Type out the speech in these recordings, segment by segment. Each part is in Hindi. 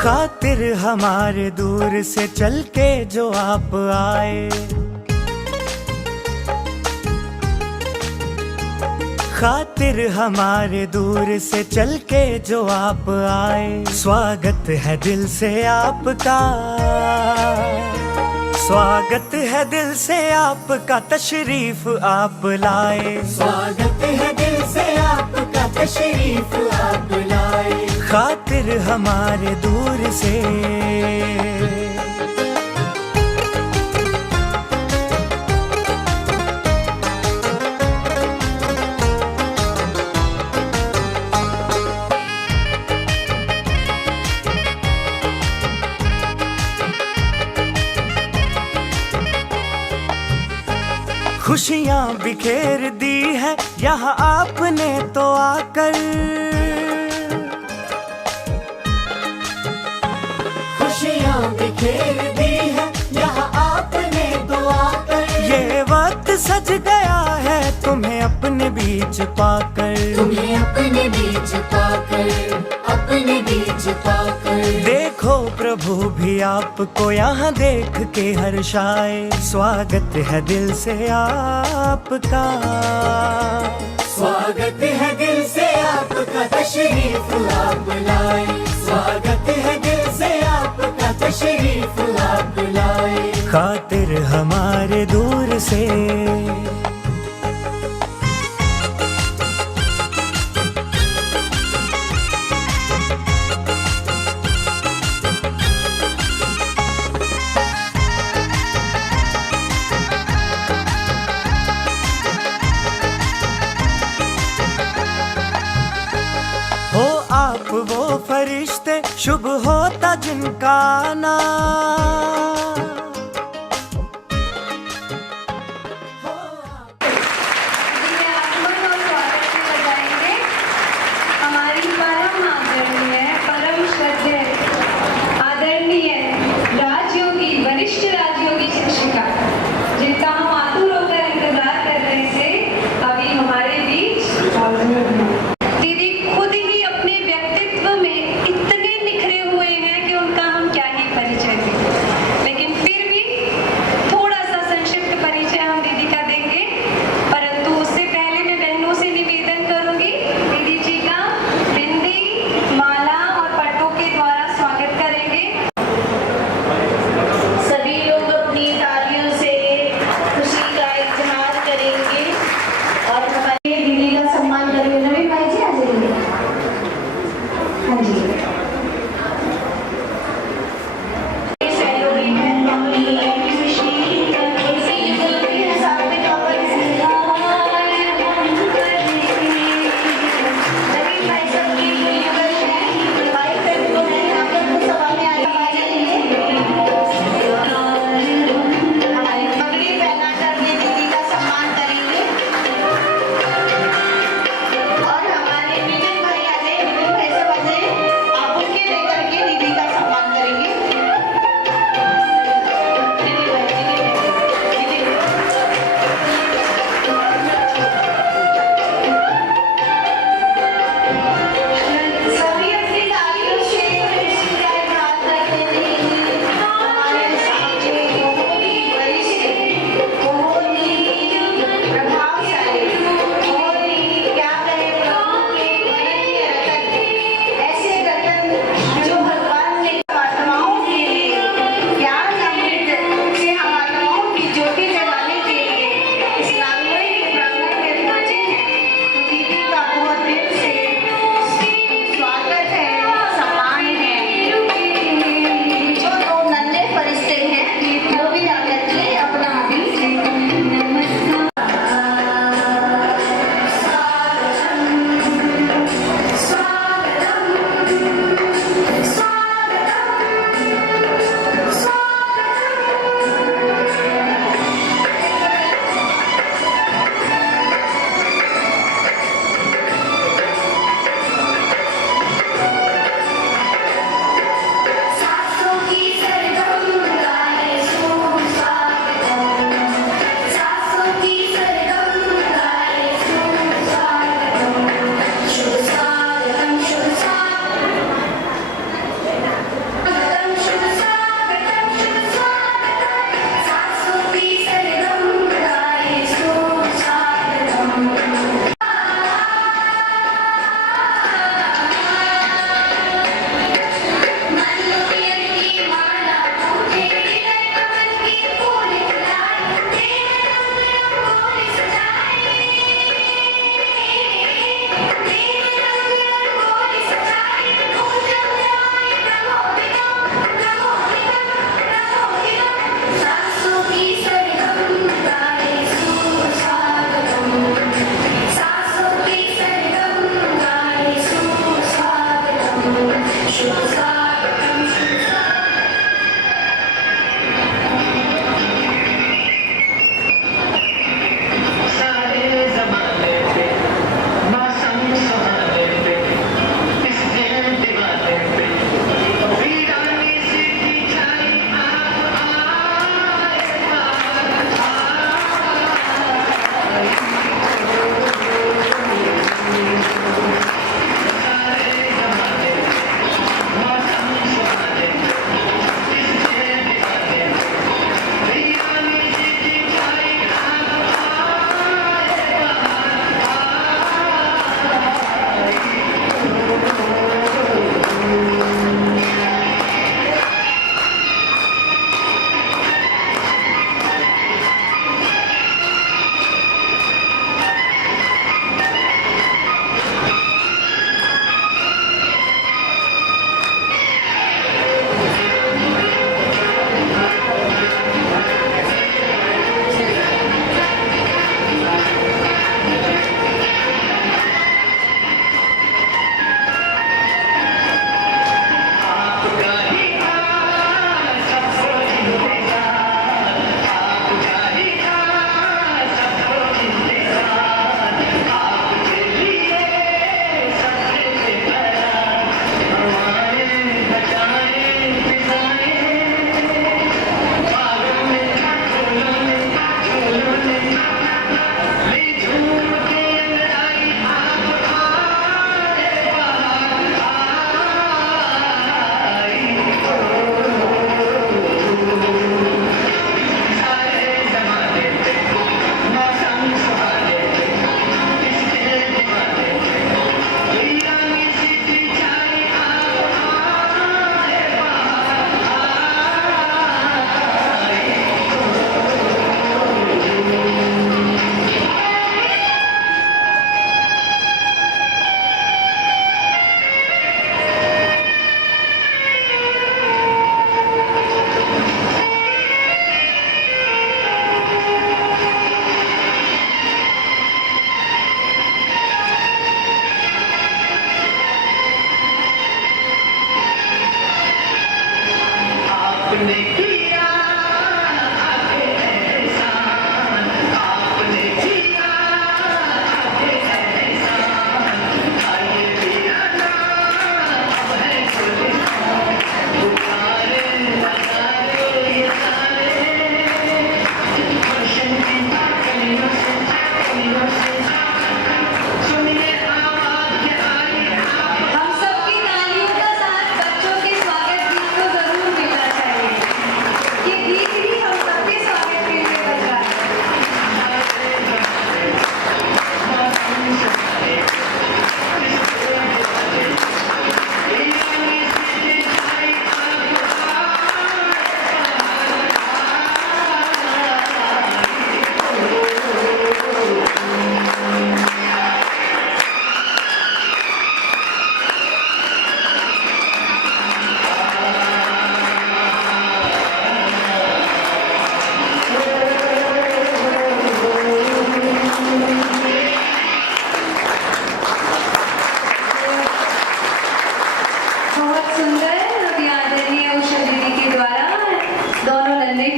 खातिर हमारे दूर से चल के जो आप आए, खातिर हमारे दूर से चल के जो आप आए। स्वागत है दिल से आपका, स्वागत है दिल से आपका, तशरीफ आप लाए। स्वागत है दिल से आपका, तशरीफ आप लाए। खातिर हमारे दूर से खुशियाँ बिखेर दी है यहाँ आपने तो आकर, खुशियाँ बिखेर दी है यहाँ आपने तो आकर। ये वक्त सज गया है तुम्हें अपने बीच पाकर, तुम्हें अपने बीच पाकर, अपने बीच पाकर। देखो प्रभु भी आपको यहाँ देख के हर्षाए। स्वागत है दिल से आपका, स्वागत है दिल से आपका, तशरीफ आप लाए। स्वागत है दिल से आपका, तशरीफ आप लाए। खातिर हमारे दूर से हो आप वो फरिश्ते, शुभ होता जिनका आना। हमारी परम आदरणीय, परम श्रद्धेय, आदरणीय राजयोगी, वरिष्ठ राजयोगी शिक्षिका, जिनका हम आतुर होकर इंतजार कर रहे थे, अभी हमारे बीच मौजूद हैं। दीदी खुद ही अपने व्यक्तित्व में इतने निखरे हुए हैं कि उनका हम क्या ही परिचय दें।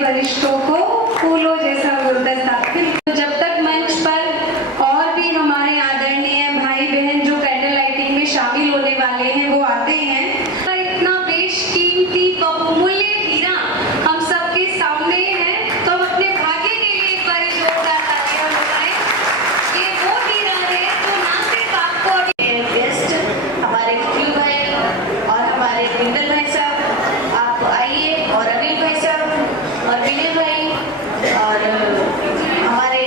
वरिष्ठों को फूलों जैसा गुलदस्ता। जब तक मंच पर और भी हमारे आदरणीय भाई बहन जो कैंडल लाइटिंग में शामिल होने वाले हैं वो आते हैं, तो इतना बेशकीमती बहुमूल्य हीरा हम सबके सामने है, तो हम अपने भाग्य के लिए एक बार जोरदार तालियां बजाएं। ये वो हीरा है जो ना सिर्फ आपको अभी गेस्ट हमारे कपिल भाई और हमारे विंदर भाई साहब, आप आइए, और अनिल भाई साहब और विनय भाई और हमारे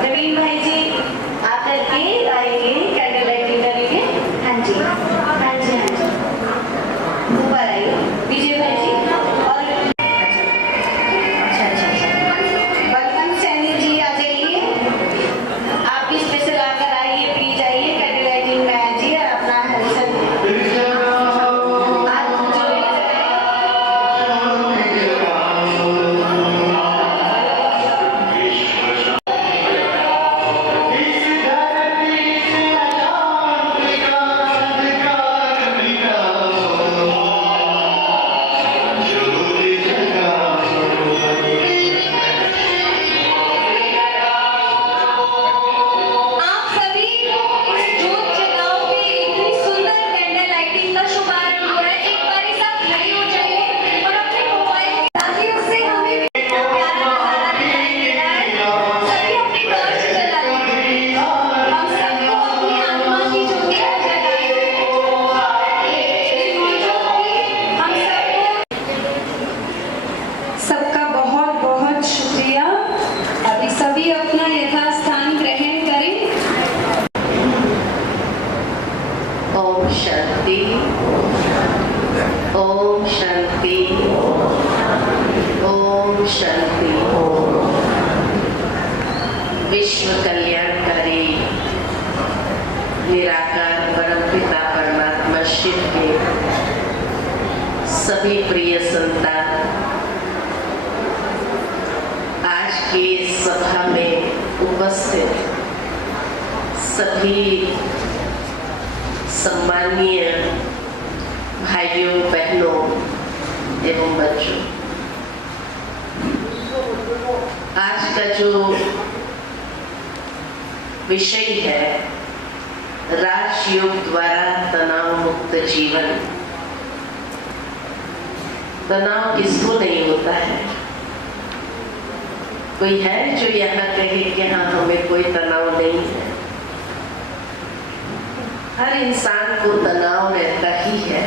प्रवीण भाई जी आकर के आएंगे, कैंडल लाइटिंग करेंगे। हाँ जी, हाँ जी। ओम शांति, ओम शांति, ओम शांति। विश्व कल्याणकारी निराकार परमपिता परमात्मा शिव के सभी प्रिय संतान, आज की सभा में उपस्थित सभी सम्मानीय भाइयों बहनों एवं बच्चों, आज का जो विषय है राजयोग द्वारा तनाव मुक्त जीवन। तनाव किसको नहीं होता है? कोई है जो यहाँ कहे कि हाँ हमें कोई तनाव नहीं है? हर इंसान को तनाव रहता ही है।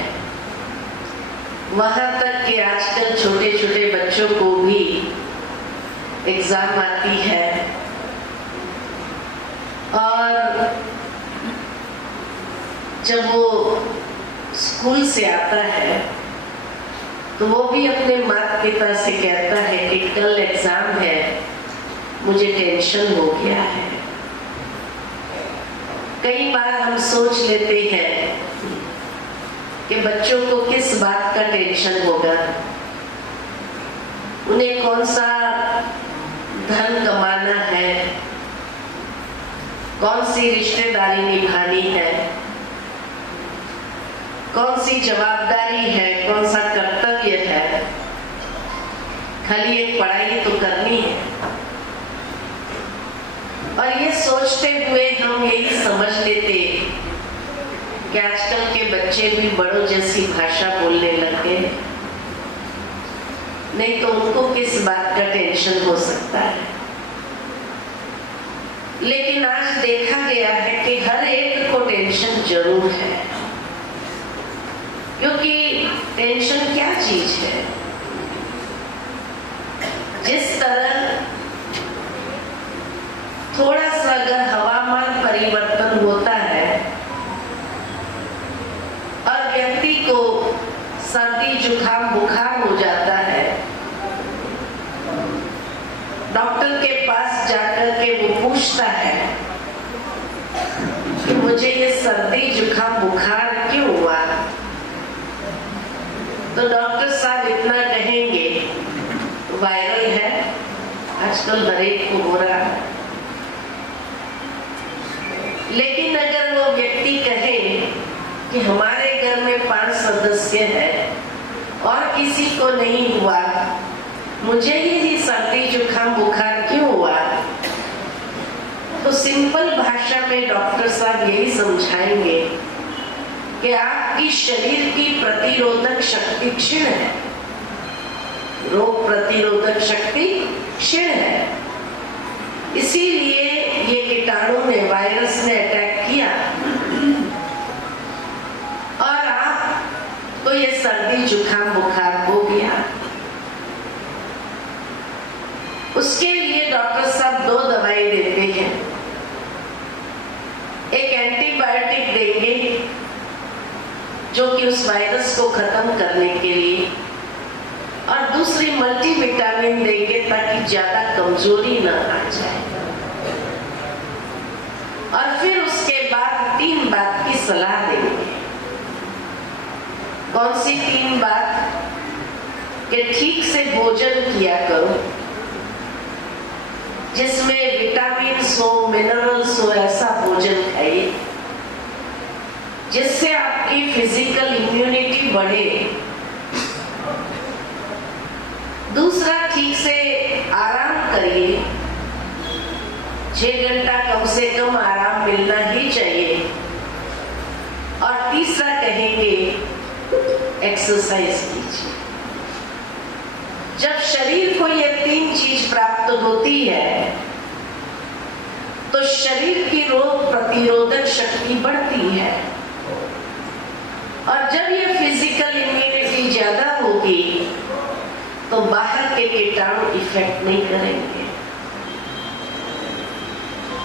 वहां तक कि आजकल छोटे छोटे बच्चों को भी एग्जाम आती है और जब वो स्कूल से आता है तो वो भी अपने माता पिता से कहता है कि कल एग्जाम है, मुझे टेंशन हो गया है। कई बार हम सोच लेते हैं कि बच्चों को किस बात का टेंशन होगा, उन्हें कौन सा धन कमाना है, कौन सी रिश्तेदारी निभानी है, कौन सी जवाबदारी है, कौन सा कर्तव्य है, खाली एक पढ़ाई तो करनी है। और ये सोचते हुए हम यही समझ लेते कि आजकल के बच्चे भी बड़ों जैसी भाषा बोलने लगे, नहीं तो उनको किस बात का टेंशन हो सकता है। लेकिन आज देखा गया है कि हर एक को टेंशन जरूर है, क्योंकि टेंशन क्या चीज है? जिस तरह थोड़ा सा अगर हवामान परिवर्तन होता है और व्यक्ति को सर्दी जुकाम बुखार हो जाता है, डॉक्टर के पास जाकर के वो पूछता है कि मुझे ये सर्दी जुकाम बुखार क्यों हुआ, तो डॉक्टर साहब इतना कहेंगे वायरल है, आजकल हर एक को हो रहा है। लेकिन अगर वो व्यक्ति कहे कि हमारे घर में 5 सदस्य हैं और किसी को नहीं हुआ, मुझे ही सर्दी जुकाम बुखार क्यों हुआ, तो सिंपल भाषा में डॉक्टर साहब यही समझाएंगे कि आपकी शरीर की प्रतिरोधक शक्ति क्षीण है, रोग प्रतिरोधक शक्ति क्षीण है, इसीलिए ये कीटाणु ने, वायरस ने अटैक किया और आपको ये सर्दी जुकाम बुखार हो गया। उसके लिए डॉक्टर साहब 2 दवाई देते हैं, एक एंटीबायोटिक देंगे जो कि उस वायरस को खत्म करने के लिए, और दूसरी मल्टीविटामिन देंगे ताकि ज्यादा कमजोरी ना आ जाए। और फिर उसके बाद 3 बात की सलाह देंगे। कौन सी 3 बात? कि ठीक से भोजन किया करो, जिसमें विटामिन हो, मिनरल्स हो, ऐसा भोजन खाइए जिससे आपकी फिजिकल इम्यूनिटी बढ़े। दूसरा, ठीक से आराम करिए, 6 घंटा कम से कम आराम मिलना ही चाहिए। और तीसरा कहेंगे एक्सरसाइज कीजिए। जब शरीर को ये 3 चीज प्राप्त होती है तो शरीर की रोग प्रतिरोधक शक्ति बढ़ती है, और जब ये फिजिकल इम्यूनिटी ज्यादा होगी तो बाहर के कीटाणु इफेक्ट नहीं करेंगे।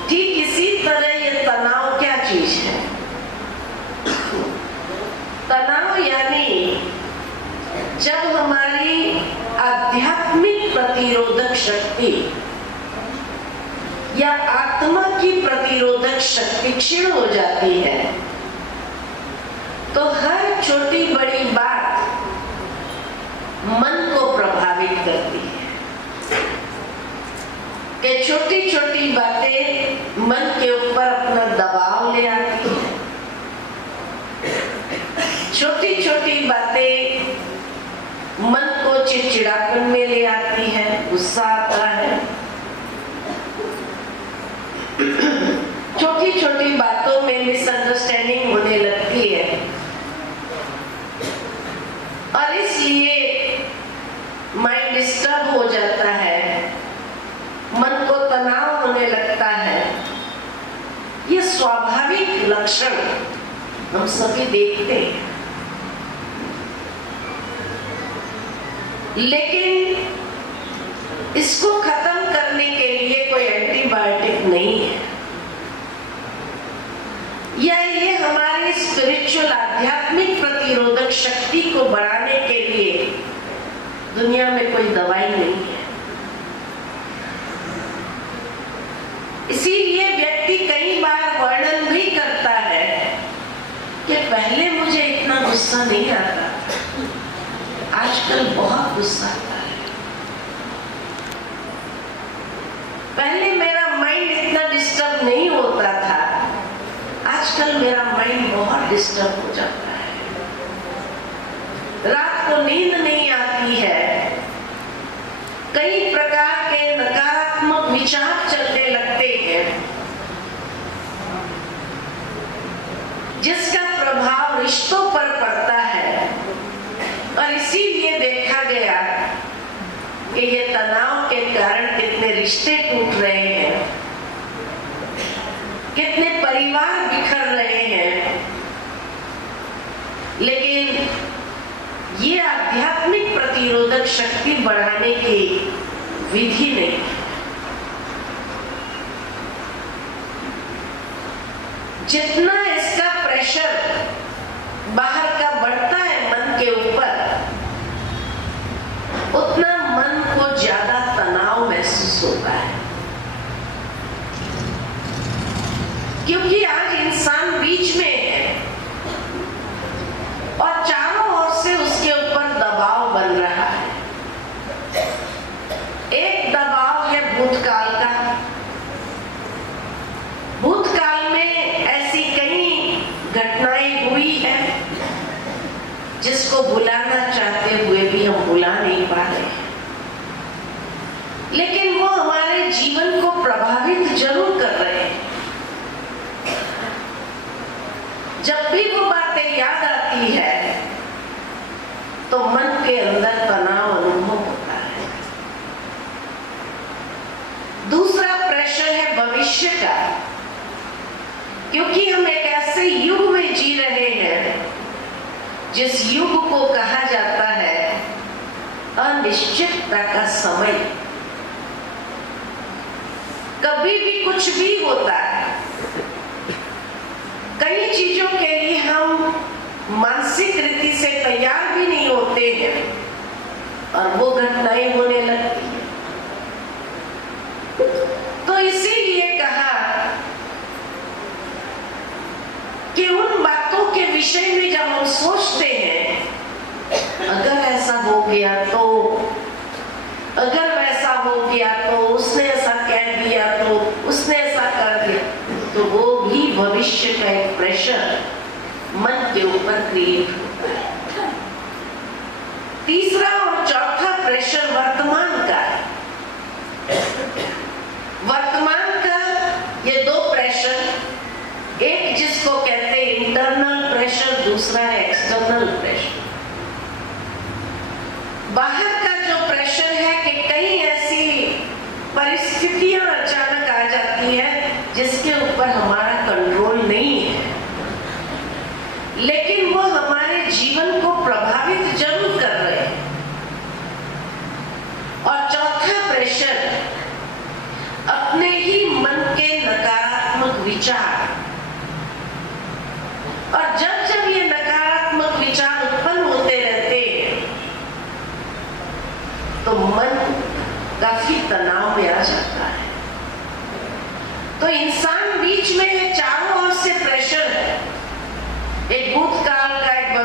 ठीक इसी तरह ये तनाव क्या चीज है? शक्ति या आत्मा की प्रतिरोधक शक्ति क्षीण हो जाती है, तो हर छोटी बड़ी बात मन को प्रभावित करती है। कि छोटी छोटी बातें मन के ऊपर अपना दबाव ले आती है, छोटी छोटी बातें मन को चिड़चिड़ापन में ले आती है, गुस्सा आता है। छोटी छोटी बातों में मिसअंडरस्टैंडिंग होने लगती है और इसलिए माइंड डिस्टर्ब हो जाता है, मन को तनाव होने लगता है। ये स्वाभाविक लक्षण हम सभी देखते हैं, लेकिन इसको खत्म करने के लिए कोई एंटीबायोटिक नहीं है, या ये हमारे स्पिरिचुअल आध्यात्मिक प्रतिरोधक शक्ति को बढ़ाने के लिए दुनिया में कोई दवाई नहीं है। इसीलिए व्यक्ति कई बार वर्णन भी करता है कि पहले मुझे इतना गुस्सा नहीं आता, आजकल बहुत गुस्सा आता है। पहले मेरा माइंड इतना डिस्टर्ब नहीं होता था, आजकल मेरा माइंड बहुत डिस्टर्ब हो जाता है। रात को नींद नहीं आती है, कई प्रकार के नकारात्मक विचार चलने लगते हैं, जिसका प्रभाव रिश्तों पर पड़ता है। और इसीलिए देखा गया कि ये तनाव के कारण कितने रिश्ते टूट रहे हैं, कितने परिवार बिखर रहे हैं। लेकिन ये आध्यात्मिक प्रतिरोधक शक्ति बढ़ाने की विधि नहीं। जितना इसका प्रेशर बाहर का बढ़ता है मन के ऊपर, उतना मन को ज्यादा तनाव महसूस होता है। क्योंकि आज इंसान बीच में है और चारों ओर से उसके ऊपर दबाव बन रहा है। एक दबाव है भूतकाल का। भूतकाल में ऐसी कई घटनाएं हुई है जिसको भुलाना चाहते हुए भी हम भुला नहीं पा रहे, लेकिन वो हमारे जीवन को प्रभावित जरूर कर रहे हैं। जब भी वो बातें याद आती है तो मन के अंदर तनाव अनुभव होता है। दूसरा प्रेशर है भविष्य का, क्योंकि हम एक ऐसे युग में जी रहे हैं जिस युग को कहा जाता है अनिश्चितता का समय। कभी भी कुछ भी होता है। कई चीजों के लिए हम मानसिक रीति से तैयार भी नहीं होते हैं और वो घटनाएं होने लगती हैं। तो इसीलिए कहा कि उन बातों के विषय में जब हम सोचते हैं, अगर ऐसा हो गया तो, अगर वैसा हो गया तो, उसने ऐसा कह दिया तो, उसने ऐसा कर दिया, तो वो भी भविष्य का एक प्रेशर मन के ऊपर क्रिएट होता है। तीसरा और चौथा प्रेशर वर्तमान का है। वर्तमान का ये दो प्रेशर, एक जिसको कहते हैं इंटरनल प्रेशर, दूसरा है एक्सटर्नल प्रेशर। बाहर का जो प्रेशर है कि कई ऐसी परिस्थितियां अचानक आ जाती है जिसके ऊपर हमारा कंट्रोल नहीं है, लेकिन वो हमारे जीवन को प्रभावित जरूर कर रहे हैं। और चौथा प्रेशर अपने ही मन के नकारात्मक विचार। और जब जब ये नकारात्मक विचार उत्पन्न होते रहते हैं तो मन काफी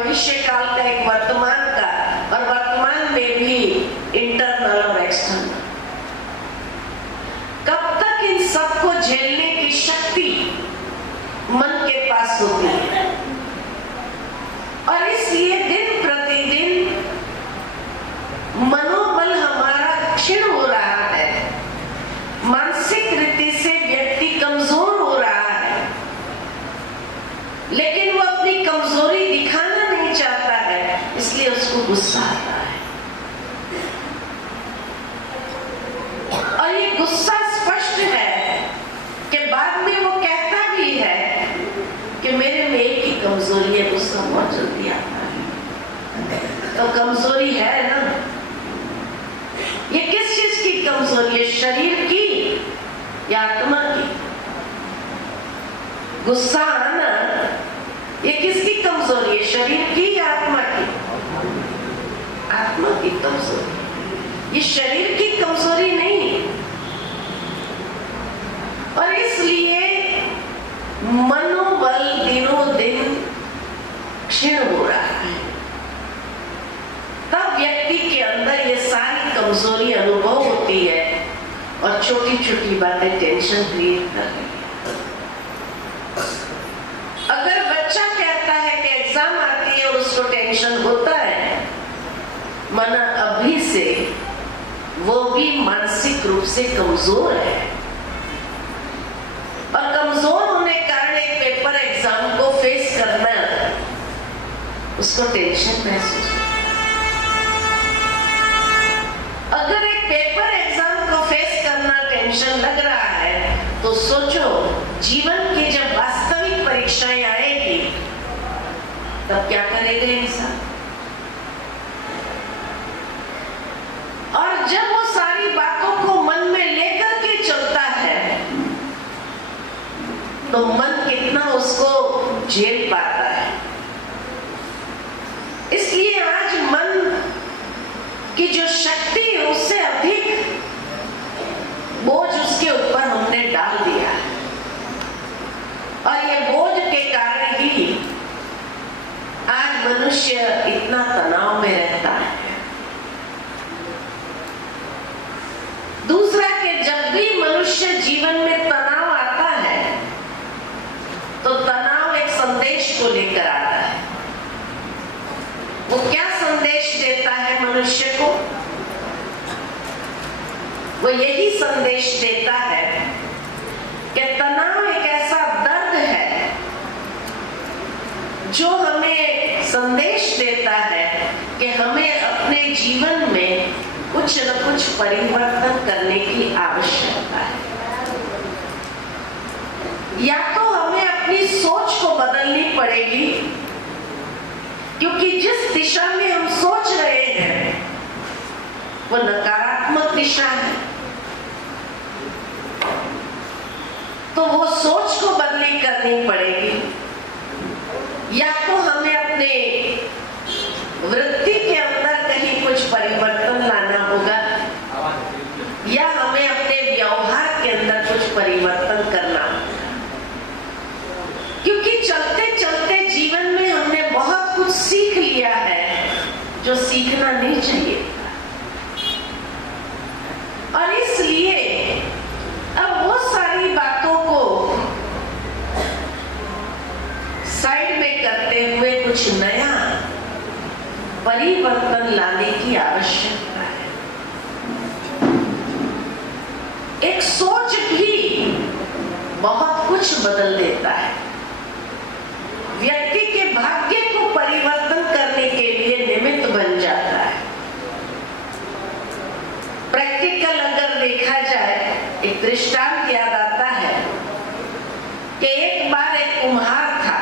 भविष्य काल का, एक वर्तमान का, और वर्तमान में भी इंटरनल और एक्सटर्नल। कब तक इन सबको झेलने की शक्ति मन के पास होती है? और इसलिए दिन प्रतिदिन मनोबल हमारा क्षीण हो रहा है, मानसिक रीति से व्यक्ति कमजोर हो रहा है, लेकिन वो अपनी कमजोरी दिखाना नहीं चाहता है, इसलिए उसको गुस्सा आता है। और ये गुस्सा स्पष्ट है कि बाद में वो कहता भी है कि मेरे में एक ही कमजोरी है, गुस्सा बहुत जल्दी आता है। तो कमजोरी है ना, ये किस चीज की कमजोरी है? शरीर की या आत्मा की? गुस्सा आना ये किसकी कमजोरी है? शरीर की या आत्मा की? आत्मा की कमजोरी, ये शरीर की कमजोरी नहीं। और इसलिए मनोबल दिनों दिन क्षीण हो रहा है। तब व्यक्ति के अंदर ये सारी कमजोरी अनुभव होती है और छोटी छोटी बातें टेंशन क्रिएट कर रही है। अगर बच्चा कहता है कि एग्जाम आती है और उसको टेंशन होता है, माना अभी से वो भी मानसिक रूप से कमजोर है, और कमजोर होने के कारण एक पेपर एग्जाम को फेस करना उसको टेंशन महसूस होता है। अगर एक पेपर एग्जाम को फेस करना टेंशन लग रहा है, तो सोचो जीवन की जब वास्तविक परीक्षाएं आएगी तब क्या करेगा इंसान? और जब वो सारी बातों को मन में लेकर के चलता है तो मन कितना उसको झेल पाता है। इसलिए आज मन की जो शक्ति है उससे अधिक बोझ उसके ऊपर हमने डाल दिया है, और ये बोझ के कारण ही आज मनुष्य इतना तनाव में रहता है। दूसरा कि जब भी मनुष्य जीवन में तनाव आता है तो तनाव एक संदेश को लेकर आता है। वो क्या संदेश देता है मनुष्य को? वो यही संदेश देता है कि तनाव एक ऐसा दर्द है जो हमें संदेश देता है कि हमें अपने जीवन में कुछ न कुछ परिवर्तन करने की आवश्यकता है। या तो हमें अपनी सोच को बदलनी पड़ेगी, क्योंकि जिस दिशा में हम सोच रहे हैं वो नकारात्मक दिशा है, तो वो सोच को बदली करनी पड़ेगी। या तो हमें अपने वृत्ति के अंदर कहीं कुछ परिवर्तन लाना होगा, या हमें अपने व्यवहार के अंदर कुछ परिवर्तन करना होगा। क्योंकि चलते चलते जीवन में हमने बहुत कुछ सीख लिया है जो सीखना नहीं चाहिए, और इसलिए अब वो सारी बातों को साइड में करते हुए कुछ नया परिवर्तन लाने की आवश्यकता है। एक सोच भी बहुत कुछ बदल देता है। व्यक्ति के भाग्य को परिवर्तन करने के लिए निमित्त बन जाता है। प्रैक्टिकल अगर देखा जाए, एक दृष्टांत याद आता है कि एक बार एक कुम्हार था,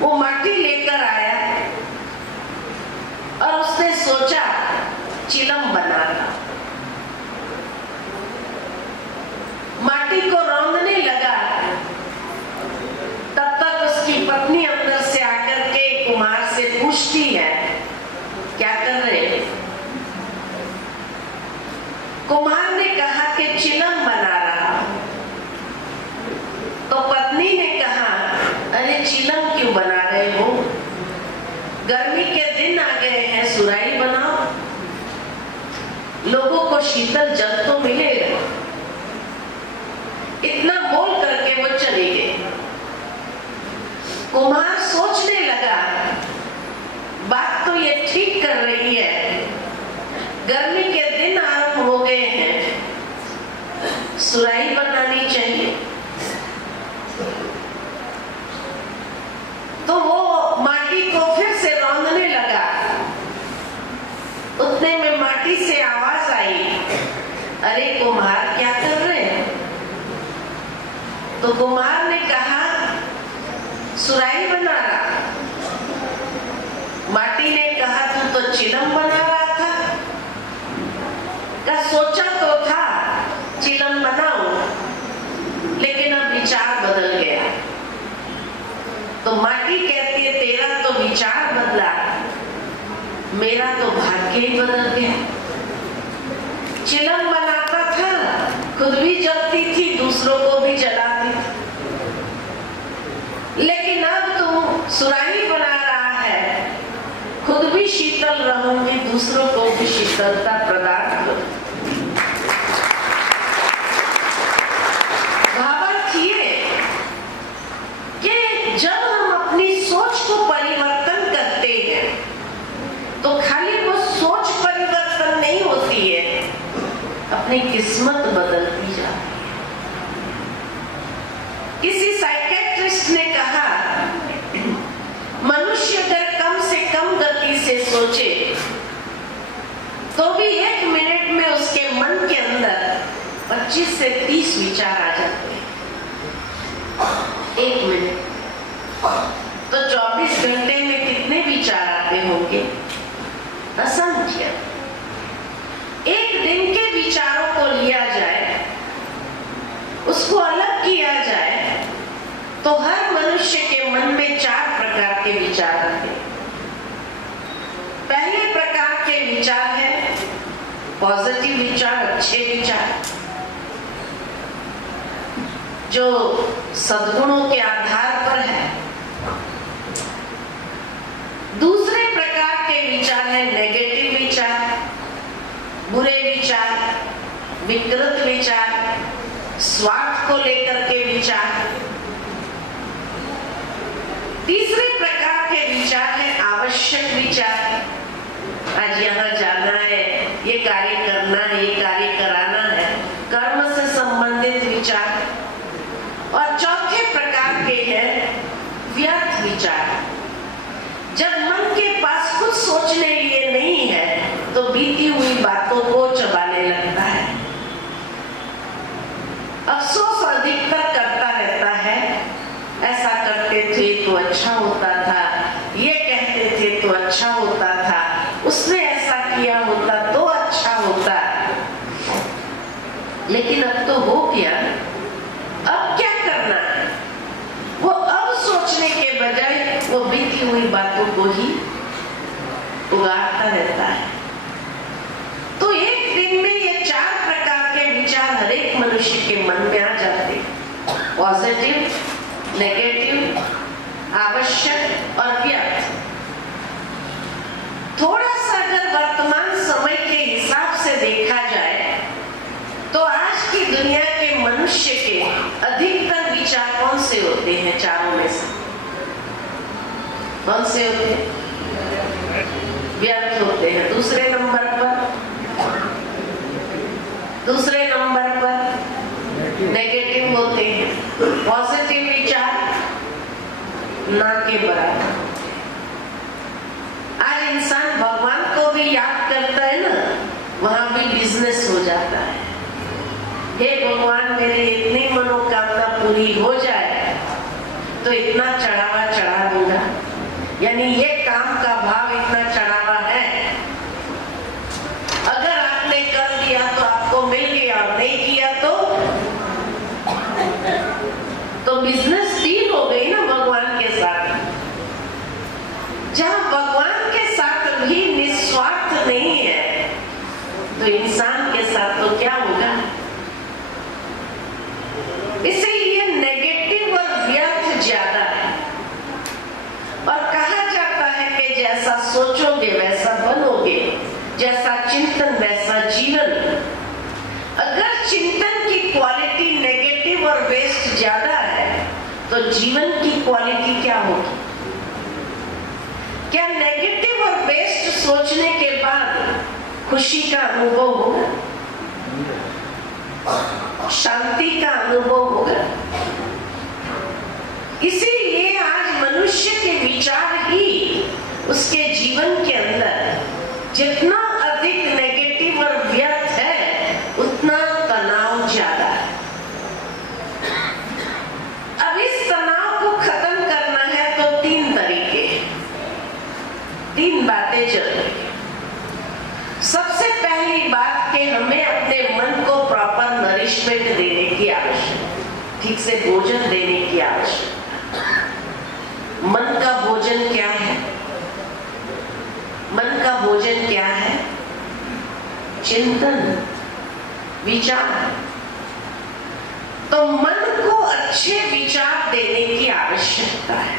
वो माटी लेकर आया और उसने सोचा चिलम बनाना। माटी को रौंदने लगा, तब तक उसकी पत्नी अंदर से आकर के कुम्हार से पूछती है, क्या कर रहे हैं? कुम्हार ने कहा कि चिलम बना रहा। तो पत्नी ने कहा, अरे चिलम क्यों बना रहे हो? गर्मी के दिन आ गए हैं, सुराही बनाओ, लोगों को शीतल जल तो मिलेगा। इतना बोल करके वो चले गए। कुम्हार सोचने लगा, बात तो ये ठीक कर रही है, गर्मी के दिन आरंभ हो गए हैं, सुराही बनानी चाहिए। तो वो माटी को फिर से रौंदने लगा। उतने में माटी से आवाज आई, अरे कुम्हार क्या कर रहे हैं? तो कुम्हार ने कहा, सुराही बना रहा। माटी ने कहा, तू तो चिलम बना रहा था। का सोचा तो था चिलम बनाऊं, लेकिन अब विचार बदल गया। तो माटी कहती है, तेरा तो विचार बदला, मेरा तो भाग्य ही बदल गया। चिलम बनाता था, खुद भी जलती थी, दूसरों को भी जलाती थी, लेकिन अब तुम सुराही बना रहा है, खुद भी शीतल रहूंगी, दूसरों को भी शीतलता प्रदान करूं। भावार्थ ये कि जब हम अपनी सोच को परिवर्तन करते हैं, तो खाली वो सोच परिवर्तन नहीं होती है, अपनी किस्मत बदलती जाती है। किसी साइकेट्रिस्ट ने कहा, मनुष्य अगर कम से कम गति से सोचे तो भी 1 मिनट में उसके मन के अंदर 25 से 30 विचार आ जाते हैं। 1 मिनट तो 24 घंटे में कितने विचार आते होंगे? असंख्य। 1 दिन के विचारों को लिया जाए, उसको अलग किया जाए, तो हर मनुष्य के मन में 4 प्रकार के विचार आते हैं। पहले प्रकार के विचार है पॉजिटिव विचार, अच्छे विचार, जो सद्गुणों के आधार पर है। दूसरे प्रकार के विचार है नेगेटिव विचार, बुरे विचार, विकृत विचार, स्वार्थ को लेकर के विचार। तीसरे प्रकार के विचार है आवश्यक विचार, आज यहाँ जाना है, ये कार्य करना है, ये कार्य कराना है, कर्म से संबंधित विचार। और चौथे प्रकार के हैं व्यर्थ विचार, जब मन के पास कुछ सोचने लिए नहीं है तो बीती हुई बातों को चबाने लगता है। अफसोस अधिकतर करता रहता है, ऐसा करते थे तो अच्छा होता था, ये कहते थे तो अच्छा होता था, उसने ऐसा किया होता तो अच्छा होता, लेकिन अब तो हो गया, अब क्या करना है? वो अब सोचने के बजाय वो बीती हुई बातों को ही उगाड़ता रहता है। तो एक दिन में ये 4 प्रकार के विचार हर एक मनुष्य के मन में आ जाते हैं, पॉजिटिव, नेगेटिव, आवश्यक और व्यर्थ। थोड़ा सा अगर वर्तमान समय के हिसाब से देखा जाए तो आज की दुनिया के मनुष्य के अधिकतर विचार कौन से होते हैं? चारों में से कौन से होते हैं? व्यर्थ होते हैं। दूसरे नंबर पर नेगेटिव होते हैं। पॉजिटिव विचार ना के बराबर। आज इंसान भगवान को भी याद करता है ना, वहां भी बिजनेस हो जाता है। हे भगवान, मेरी इतनी मनोकामना पूरी हो जाए तो इतना चढ़ावा चढ़ा दूंगा, यानी ये काम का भाव इतना चढ़ावा है, अगर आपने कर दिया तो आपको मिल गया, और नहीं किया तो बिजनेस डील हो गई ना भगवान के साथ। जहां भगवान के साथ भी निस्वार्थ नहीं है तो इंसान के साथ तो क्या होगा? इसीलिए नेगेटिव और व्यर्थ ज्यादा है। जीवन की क्वालिटी क्या होगी? क्या नेगेटिव और बेस्ट सोचने के बाद खुशी का अनुभव होगा, शांति का अनुभव होगा? इसीलिए आज मनुष्य के विचार ही उसके जीवन के अंदर जितना अधिक नेगेटिव और व्यर्थ है उतना तनाव ज्यादा है। अब इस तनाव को खत्म करना है तो 3 तरीके, 3 बातें जरूरी। सबसे पहली बात कि हमें अपने मन को प्रॉपर नरिशमेंट देने की आवश्यकता, ठीक से भोजन देने की आवश्यकता। मन का भोजन क्या है? मन का भोजन क्या है? चिंतन, विचार। तो मन को अच्छे विचार देने की आवश्यकता है।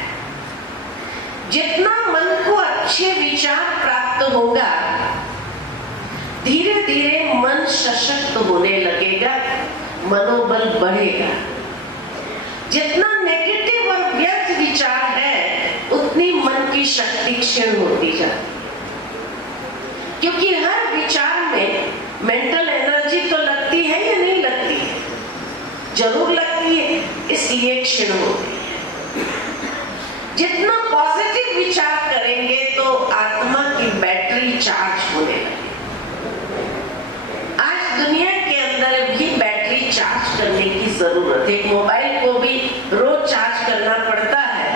जितना मन को अच्छे विचार प्राप्त होगा, धीरे धीरे मन सशक्त होने लगेगा, मनोबल बढ़ेगा। जितना नेगेटिव और व्यर्थ विचार है उतनी मन की शक्ति क्षीण होती जाती, क्योंकि हर विचार में मेंटल एनर्जी तो लगती है या नहीं लगती है? जरूर लगती है, इसलिए क्षीण होती है। जितना पॉजिटिव विचार करेंगे तो आत्मा की बैटरी चार्ज होने लगेगी। आज दुनिया के अंदर भी बैटरी चार्ज करने की जरूरत है। एक मोबाइल को भी रोज चार्ज करना पड़ता है।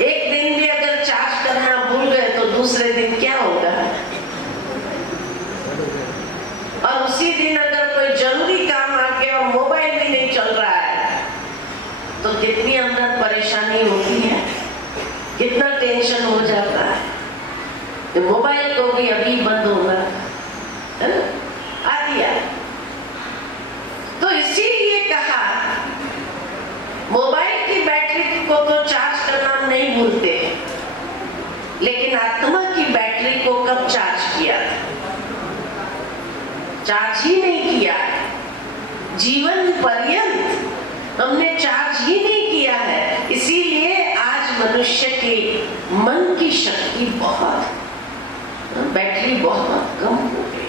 एक दिन भी अगर चार्ज करना भूल गए तो दूसरे दिन क्या होगा? और उसी दिन अगर कोई जरूरी काम आ गया और मोबाइल भी नहीं चल रहा है तो कितनी अंदर परेशानी होती है, कितना टेंशन हो जाता है। तो मोबाइल को भी अभी बंद होना है ना, आ दिया। तो इसीलिए कहा मोबाइल की बैटरी को तो चार्ज करना नहीं भूलते, लेकिन आत्मा की बैटरी को कब चार्ज किया था? चार्ज ही नहीं किया। जीवन पर्यंत हमने चार्ज ही नहीं किया है। इसीलिए आज मनुष्य के मन की शक्ति बहुत, बैटरी बहुत कम हो गई,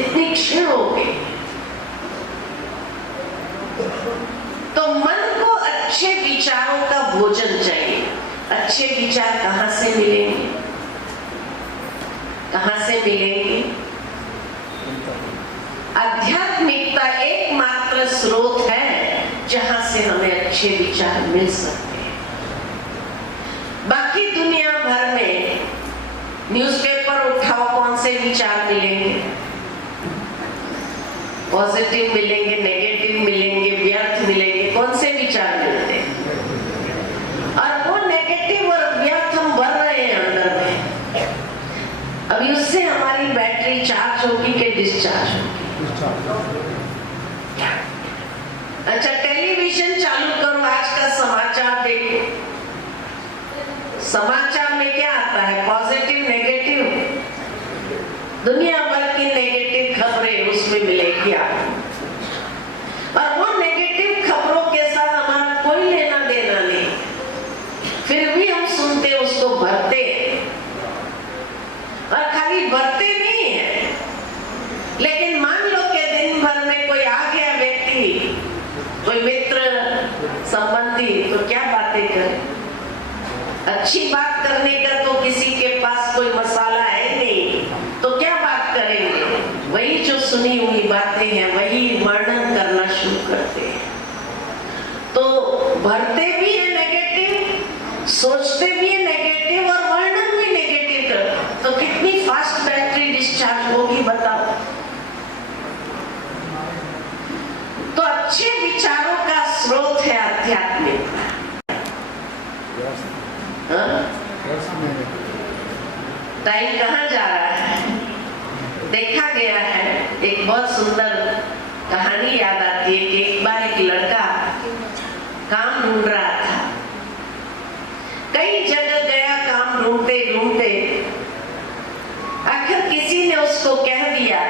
इतनी क्षीण हो गई। तो मन को अच्छे विचारों का भोजन चाहिए। अच्छे विचार कहां से मिलेंगे? कहां से मिलेंगे? आध्यात्मिकता एकमात्र स्रोत है जहां से हमें अच्छे विचार मिल सकते हैं। बाकी दुनिया भर में न्यूज़पेपर उठाओ, कौन से विचार मिलेंगे? पॉजिटिव मिलेंगे, नेगेटिव मिलेंगे, व्यर्थ मिलेंगे। कौन से विचार मिलते हैं? और वो नेगेटिव और व्यर्थ हम भर रहे हैं अंदर में। अभी उससे हमारी बैटरी चार्ज होगी कि डिस्चार्ज होगी? अच्छा, टेलीविजन चालू करो, आज का समाचार देखो। समाचार में क्या आता है? पॉजिटिव, नेगेटिव, दुनिया भर की नेगेटिव खबरें उसमें मिलेगी आपको। और वो नेगेटिव खबरों के साथ हमारा कोई लेना देना नहीं, फिर भी हम सुनते उसको, भरते। और खाली भरते नहीं है, लेकिन मान लो कि दिन भर में कोई आ गया व्यक्ति, कोई मित्र संबंधी, तो क्या बातें करें? अच्छी बात करने का तो किसी के पास कोई मसाला है नहीं, तो क्या बात करेंगे? वही जो सुनी हुई बातें हैं वही वर्णन करना शुरू करते हैं। तो भरते भी है नेगेटिव, सोचते भी है नेगेटिव और वर्णन भी नेगेटिव कर, तो कितनी फास्ट बैटरी डिस्चार्ज होगी बताओ? तो अच्छे विचारों का स्रोत है आध्यात्मिकता। टाइम कहाँ जा रहा है? देखा गया है, एक बहुत सुंदर कहानी याद आती है कि एक बार एक लड़का काम ढूंढ रहा था। कई जगह गया काम ढूंढते ढूंढते, आखिर किसी ने उसको कह दिया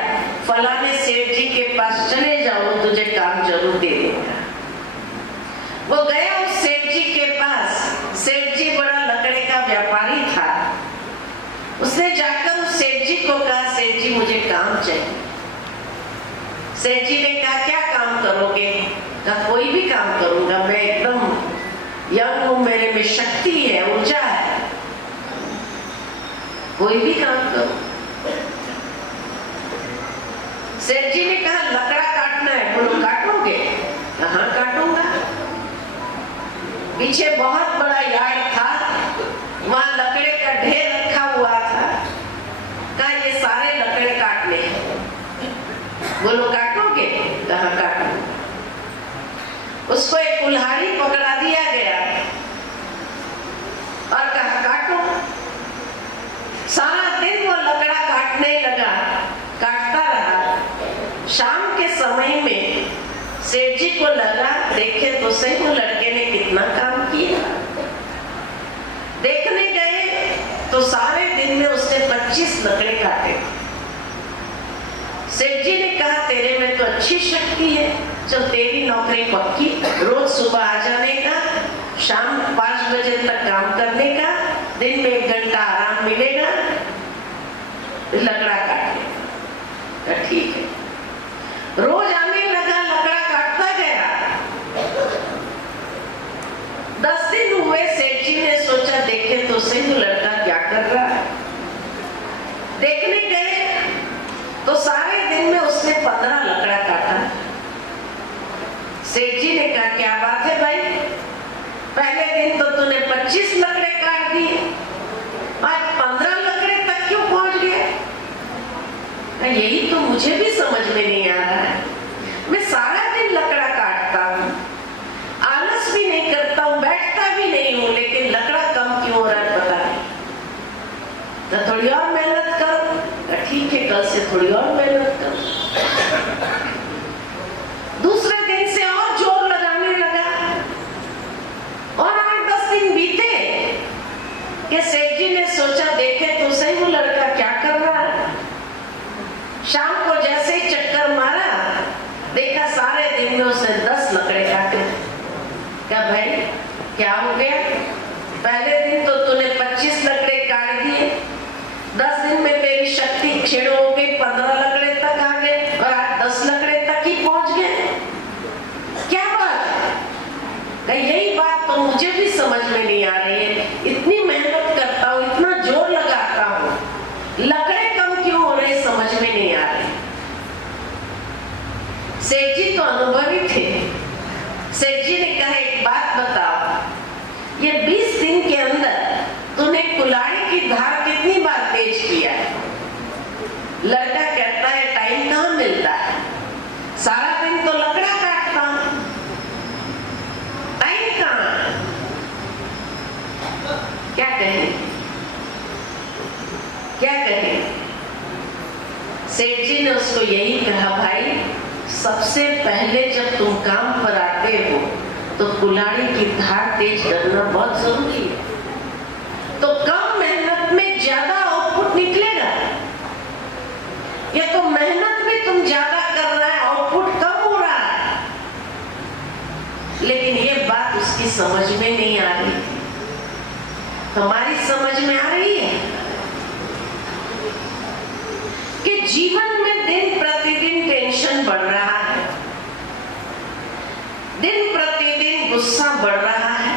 फलाने सेठ जी के पास चले जाओ, तुझे काम जरूर दे देगा। वो गया उस सेठ जी के पास। सेठ जी बड़ा लकड़े का व्यापारी था। उसने जाकर उस सेठ जी को कहा, सेठ जी मुझे काम चाहिए। सेठ जी ने कहा, क्या काम करोगे? कहा, कोई भी काम करूंगा, मैं एकदम यंग हूं, मेरे में शक्ति है, ऊर्जा है, कोई भी काम करो। सेठ जी ने कहा, लकड़ा काटना है। बोलो, काटोगे? कहाँ काटूंगा। पीछे बहुत बड़ा यार्ड था, वहां लकड़े का ढेर रखा हुआ था। कहा, ये सारे लकड़े काटने हैं। बोलो, काटोगे? कहाँ काटूंगा। उसको एक कुल्हाड़ी पकड़ा दिया गया और कहा, काटो। सारा दिन वो लकड़ा काटने लगा, काटता रहा। शाम के समय में सेठ जी को लगा, देखे तो सही वो लड़के ने कितना काम किया। देखने गए तो सारे दिन में उसने 25 लकड़े काटे। सेठ जी ने कहा, तेरे में तो अच्छी शक्ति है, चल तेरी नौकरी पक्की, रोज सुबह आ जाने का, शाम 5 बजे तक काम करने का, दिन में 1 घंटा आराम मिलेगा, लकड़ा काटने। ठीक है। रोज आने लगा, लकड़ा काटता गया। 10 दिन हुए। सेठ जी ने सोचा, देखे तो सही वो लड़का क्या कर रहा है। देखने गए तो सारे दिन में उसने 15 लकड़ा काटा। सेठ जी ने कहा, क्या बात है भाई, पहले दिन तो तूने 25 लकड़े काट दिए, आज 15 लकड़े तक क्यों पहुंच गए? यही तो मुझे भी समझ में नहीं आ रहा है। मैं सारा दिन लकड़ा काटता हूँ, आलस भी नहीं करता हूँ, बैठता भी नहीं हूँ, लेकिन लकड़ा कम क्यों हो रहा है पता नहीं। तो थोड़ी और मेहनत करो। ठीक है, कल से थोड़ी और मेहनत करो। दूसरे दिन से और जोर लगाने लगा और 8-10 दिन बीते कि सेठ जी ने सोचा, देखे तो सही वो लड़का क्या कर रहा है। शाम को जैसे ही चक्कर मारा, देखा सारे दिन में उसने 10 लकड़े काटे। क्या भाई, क्या हो गया? पहले दिन तो तूने 25 लकड़े काट दिए, 10 दिन में तेरी शक्ति क्षीण हो गई, 15 लकड़े तक आ गए और आज 10 लकड़े तक ही पहुंच गए। क्या बात है? यही बात तो मुझे भी समझ में नहीं आ रही है। इतनी मेहनत करता हूँ, इतना जोर लगाता हूँ, लकड़े कम क्यों हो रहे समझ में नहीं आ रहे। सेठ जी तो अनुभवी थे। सेठ जी ने कहा, एक बात बताओ, ये 20 दिन के अंदर तूने कुल्हाड़ी की धार कितनी बार तेज किया? लड़का कहता है, टाइम कहाँ मिलता है, सारा दिन तो लकड़ा काटता हूं, टाइम कहाँ। क्या कहें, क्या कहें। सेठ जी ने उसको यही कहा, भाई सबसे पहले जब तुम काम पर आते हो तो कुल्हाड़ी की धार तेज करना बहुत जरूरी है। तो कम मेहनत में ज्यादा आउटपुट निकलेगा। ये तो मेहनत भी तुम ज्यादा कर रहा है, आउटपुट कम हो रहा है। लेकिन ये बात उसकी समझ में नहीं आ रही थी। हमारी समझ में आ रही है कि जीवन में दिन प्रतिदिन टेंशन बढ़ रहा है, दिन प्रतिदिन गुस्सा बढ़ रहा है,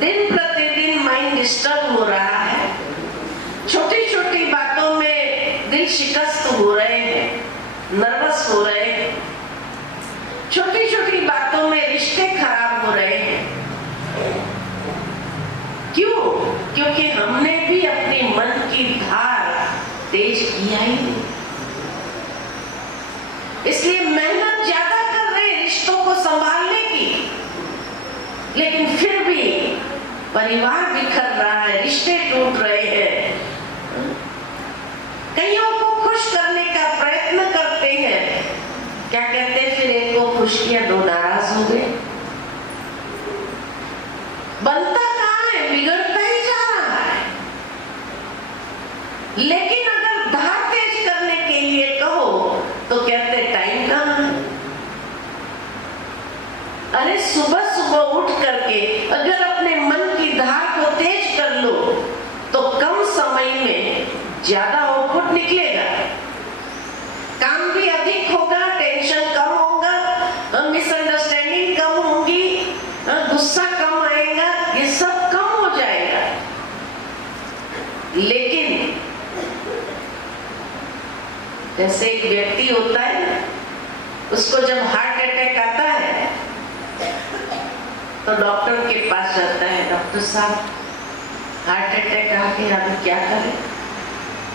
दिन प्रतिदिन माइंड डिस्टर्ब हो रहा है, छोटी छोटी बातों में दिल शिकस्त हो रहे हैं, नर्वस हो रहे हैं, छोटी छोटी बातों में रिश्ते खराब हो रहे हैं। क्यों? क्योंकि हमने भी अपनी मन की धार तेज किया ही नहीं। इसलिए मेहनत ज्यादा कर रहे हैं रिश्तों को संभालने की, लेकिन फिर भी परिवार बिखर रहा है, रिश्ते टूट रहे हैं। कईयों को खुश करने का प्रयत्न करते हैं, क्या कहते हैं, फिर एक को खुश किया, 2 नाराज हो गए। बनता कहाँ है, बिगड़ता ही जा रहा है। लेकिन अगर धार तेज करने के लिए कहो तो कहते टाइम कहाँ है। अरे सुबह सुबह जैसे एक व्यक्ति होता है, उसको जब हार्ट अटैक आता है तो डॉक्टर के पास जाता है, डॉक्टर साहब हार्ट अटैक आ गया, अभी क्या करें?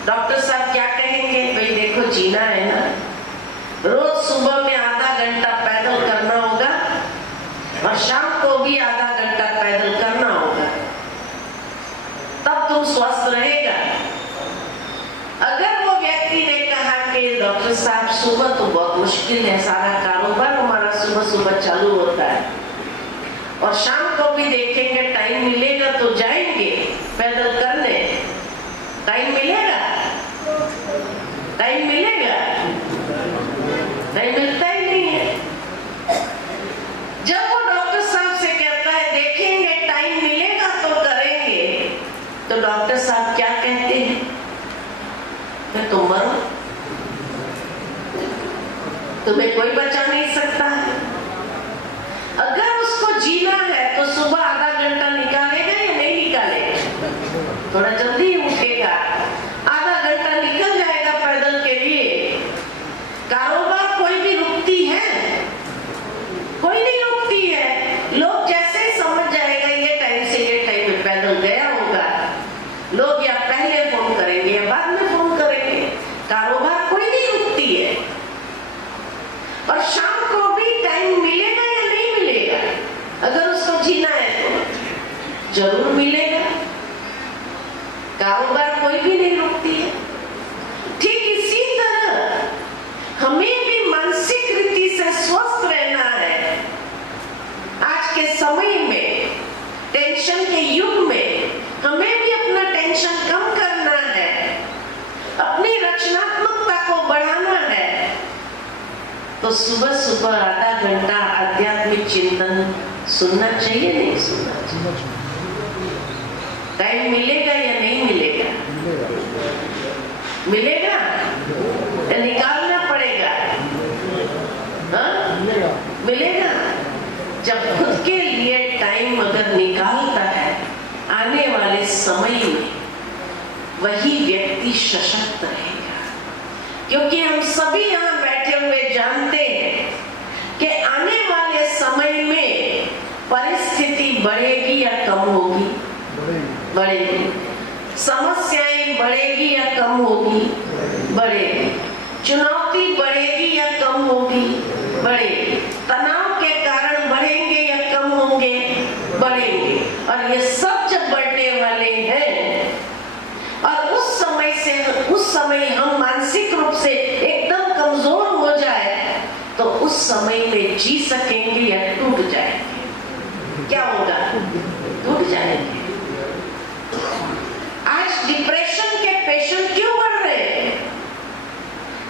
डॉक्टर साहब क्या कहेंगे? भाई देखो, जीना है ना, रोज सुबह में आधा घंटा पैदल करना होगा और शाम को भी आधा घंटा पैदल करना होगा, तब तुम स्वस्थ रहेगा। अगर वो व्यक्ति ने कहा कि डॉक्टर साहब सुबह तो बहुत मुश्किल है, सारा कारोबार हमारा सुबह सुबह चालू होता है और शाम को भी देखेंगे टाइम मिलेगा तो जाएंगे पैदल करने, टाइम मिलेगा? टाइम मिलेगा? टाइम मिलता ही नहीं है। जब वो डॉक्टर साहब से कहता है देखेंगे टाइम मिलेगा तो करेंगे, तो डॉक्टर साहब क्या कहते हैं? फिर तुम मरो, तुम्हें कोई बचा नहीं सकता है। अगर उसको जीना है तो सुबह आधा घंटा निकालेगा या नहीं निकालेगा? थोड़ा जल्दी उठेगा, आधा घंटा निकल जाएगा पैदल के लिए। कारोबार कोई भी रुकती है? कोई नहीं रुकती है। लोग जैसे ही समझ जाएगा ये टाइम से ये टाइम में पैदल गया होगा, लोग या पहले फोन करेंगे या बाद में फोन करेंगे। कारोबार कोई नहीं रुकती है। और शाम को भी टाइम मिलेगा या नहीं मिलेगा? अगर उसको जीना है तो जरूर मिलेगा। कारोबार कोई भी नहीं रुकती है। ठीक इसी तरह हमें भी मानसिक रीति से स्वस्थ रहना है। आज के समय में, टेंशन के युग में, हमें भी अपना टेंशन कम करना है, अपनी रचनात्मकता को बढ़ाना है। तो सुबह सुबह आधा घंटा आध्यात्मिक चिंतन सुनना चाहिए, नहीं सुनना चाहिए? टाइम मिलेगा या नहीं मिलेगा? मिलेगा या निकालना पड़ेगा? हाँ? मिलेगा। जब खुद के लिए टाइम अगर निकालता है, आने वाले समय में वही व्यक्ति सशक्त रहेगा। क्योंकि हम सभी यहाँ बैठे हुए जानते हैं कि आने वाले समय में परिस्थिति बढ़ेगी या कम होगी? बढ़ेगी। समस्याएं बढ़ेगी या कम होगी? बढ़ेगी। चुनौती बढ़ेगी या कम होगी? बढ़ेगी। तनाव के कारण बढ़ेंगे या कम होंगे? बढ़ेंगे। और ये सब जब बढ़ने वाले हैं और उस समय हम मानसिक रूप से एकदम कमजोर हो जाए तो उस समय में जी सकेंगे या टूट जाएंगे? क्या होगा? टूट जाएंगे। आज डिप्रेशन के पेशेंट क्यों बढ़ रहे हैं?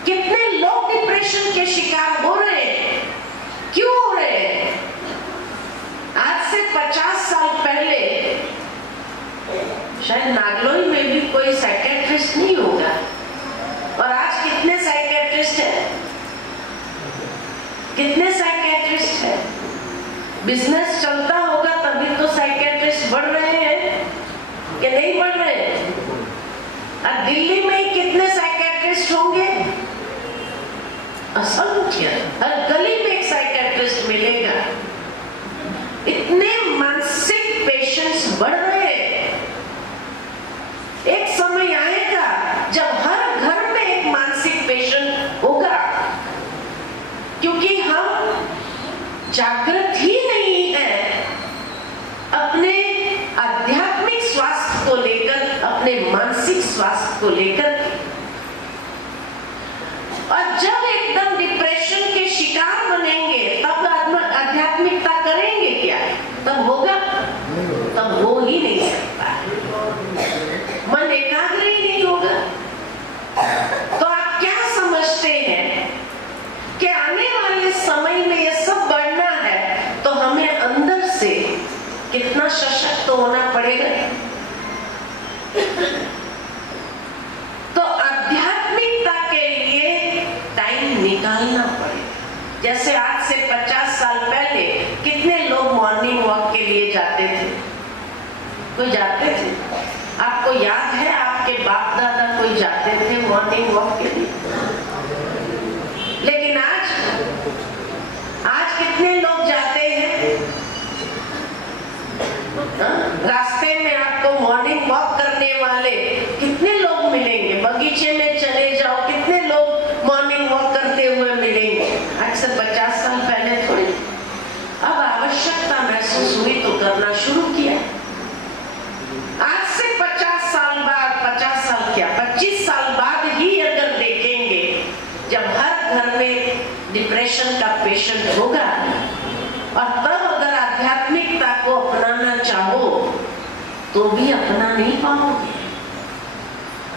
कितने लोग डिप्रेशन के शिकार हो रहे हैं? क्यों हो रहे हैं? आज से 50 साल पहले शायद नागलोई में भी कोई साइकियाट्रिस्ट नहीं होगा। और आज कितने साइकियाट्रिस्ट हैं? कितने साइकियाट्रिस्ट हैं? बिजनेस चलता होगा तभी तो साइकियाट्रिस्ट बढ़ रहे हैं कि नहीं बढ़ रहे हैं? और दिल्ली में ही कितने साइकियाट्रिस्ट होंगे? असंख्य। हर गली में एक साइकियाट्रिस्ट मिलेगा। इतने मानसिक पेशेंट्स बढ़ रहे हैं। एक समय आएगा जब हर घर में एक मानसिक पेशेंट होगा, क्योंकि हम जागृत ही नहीं है अपने आध्यात्मिक स्वास्थ्य को लेकर, अपने मानसिक स्वास्थ्य को लेकर। और जब एकदम डिप्रेशन के शिकार बनेंगे तब आध्यात्मिकता करेंगे क्या? तब होगा? तब हो ही नहीं सकता। मन एकाग्र ही नहीं होगा। तो आप क्या समझते हैं कि आने वाले समय में ये सब बढ़ना है तो हमें अंदर से कितना सशक्त होना पड़ेगा? तो आध्यात्मिकता के लिए टाइम निकालना पड़ेगा। जैसे आज से 50 साल पहले कितने लोग मॉर्निंग वॉक के लिए जाते थे? कोई जाते थे? आपको याद है आपके बाप दादा कोई जाते थे मॉर्निंग वॉक के लिए? रास्ते में आपको मॉर्निंग वॉक करने वाले कितने लोग मिलेंगे, बगीचे में चले जाओ कितने लोग मॉर्निंग वॉक करते हुए मिलेंगे। आज से 50 साल पहले थोड़ी, अब आवश्यकता महसूस हुई तो करना शुरू किया। आज से 50 साल बाद, 50 साल क्या 25 साल बाद ही अगर देखेंगे, जब हर घर में डिप्रेशन का पेशेंट होगा, और तब अगर आध्यात्मिकता को अपनाना चाहो तो भी अपना नहीं पाओगे,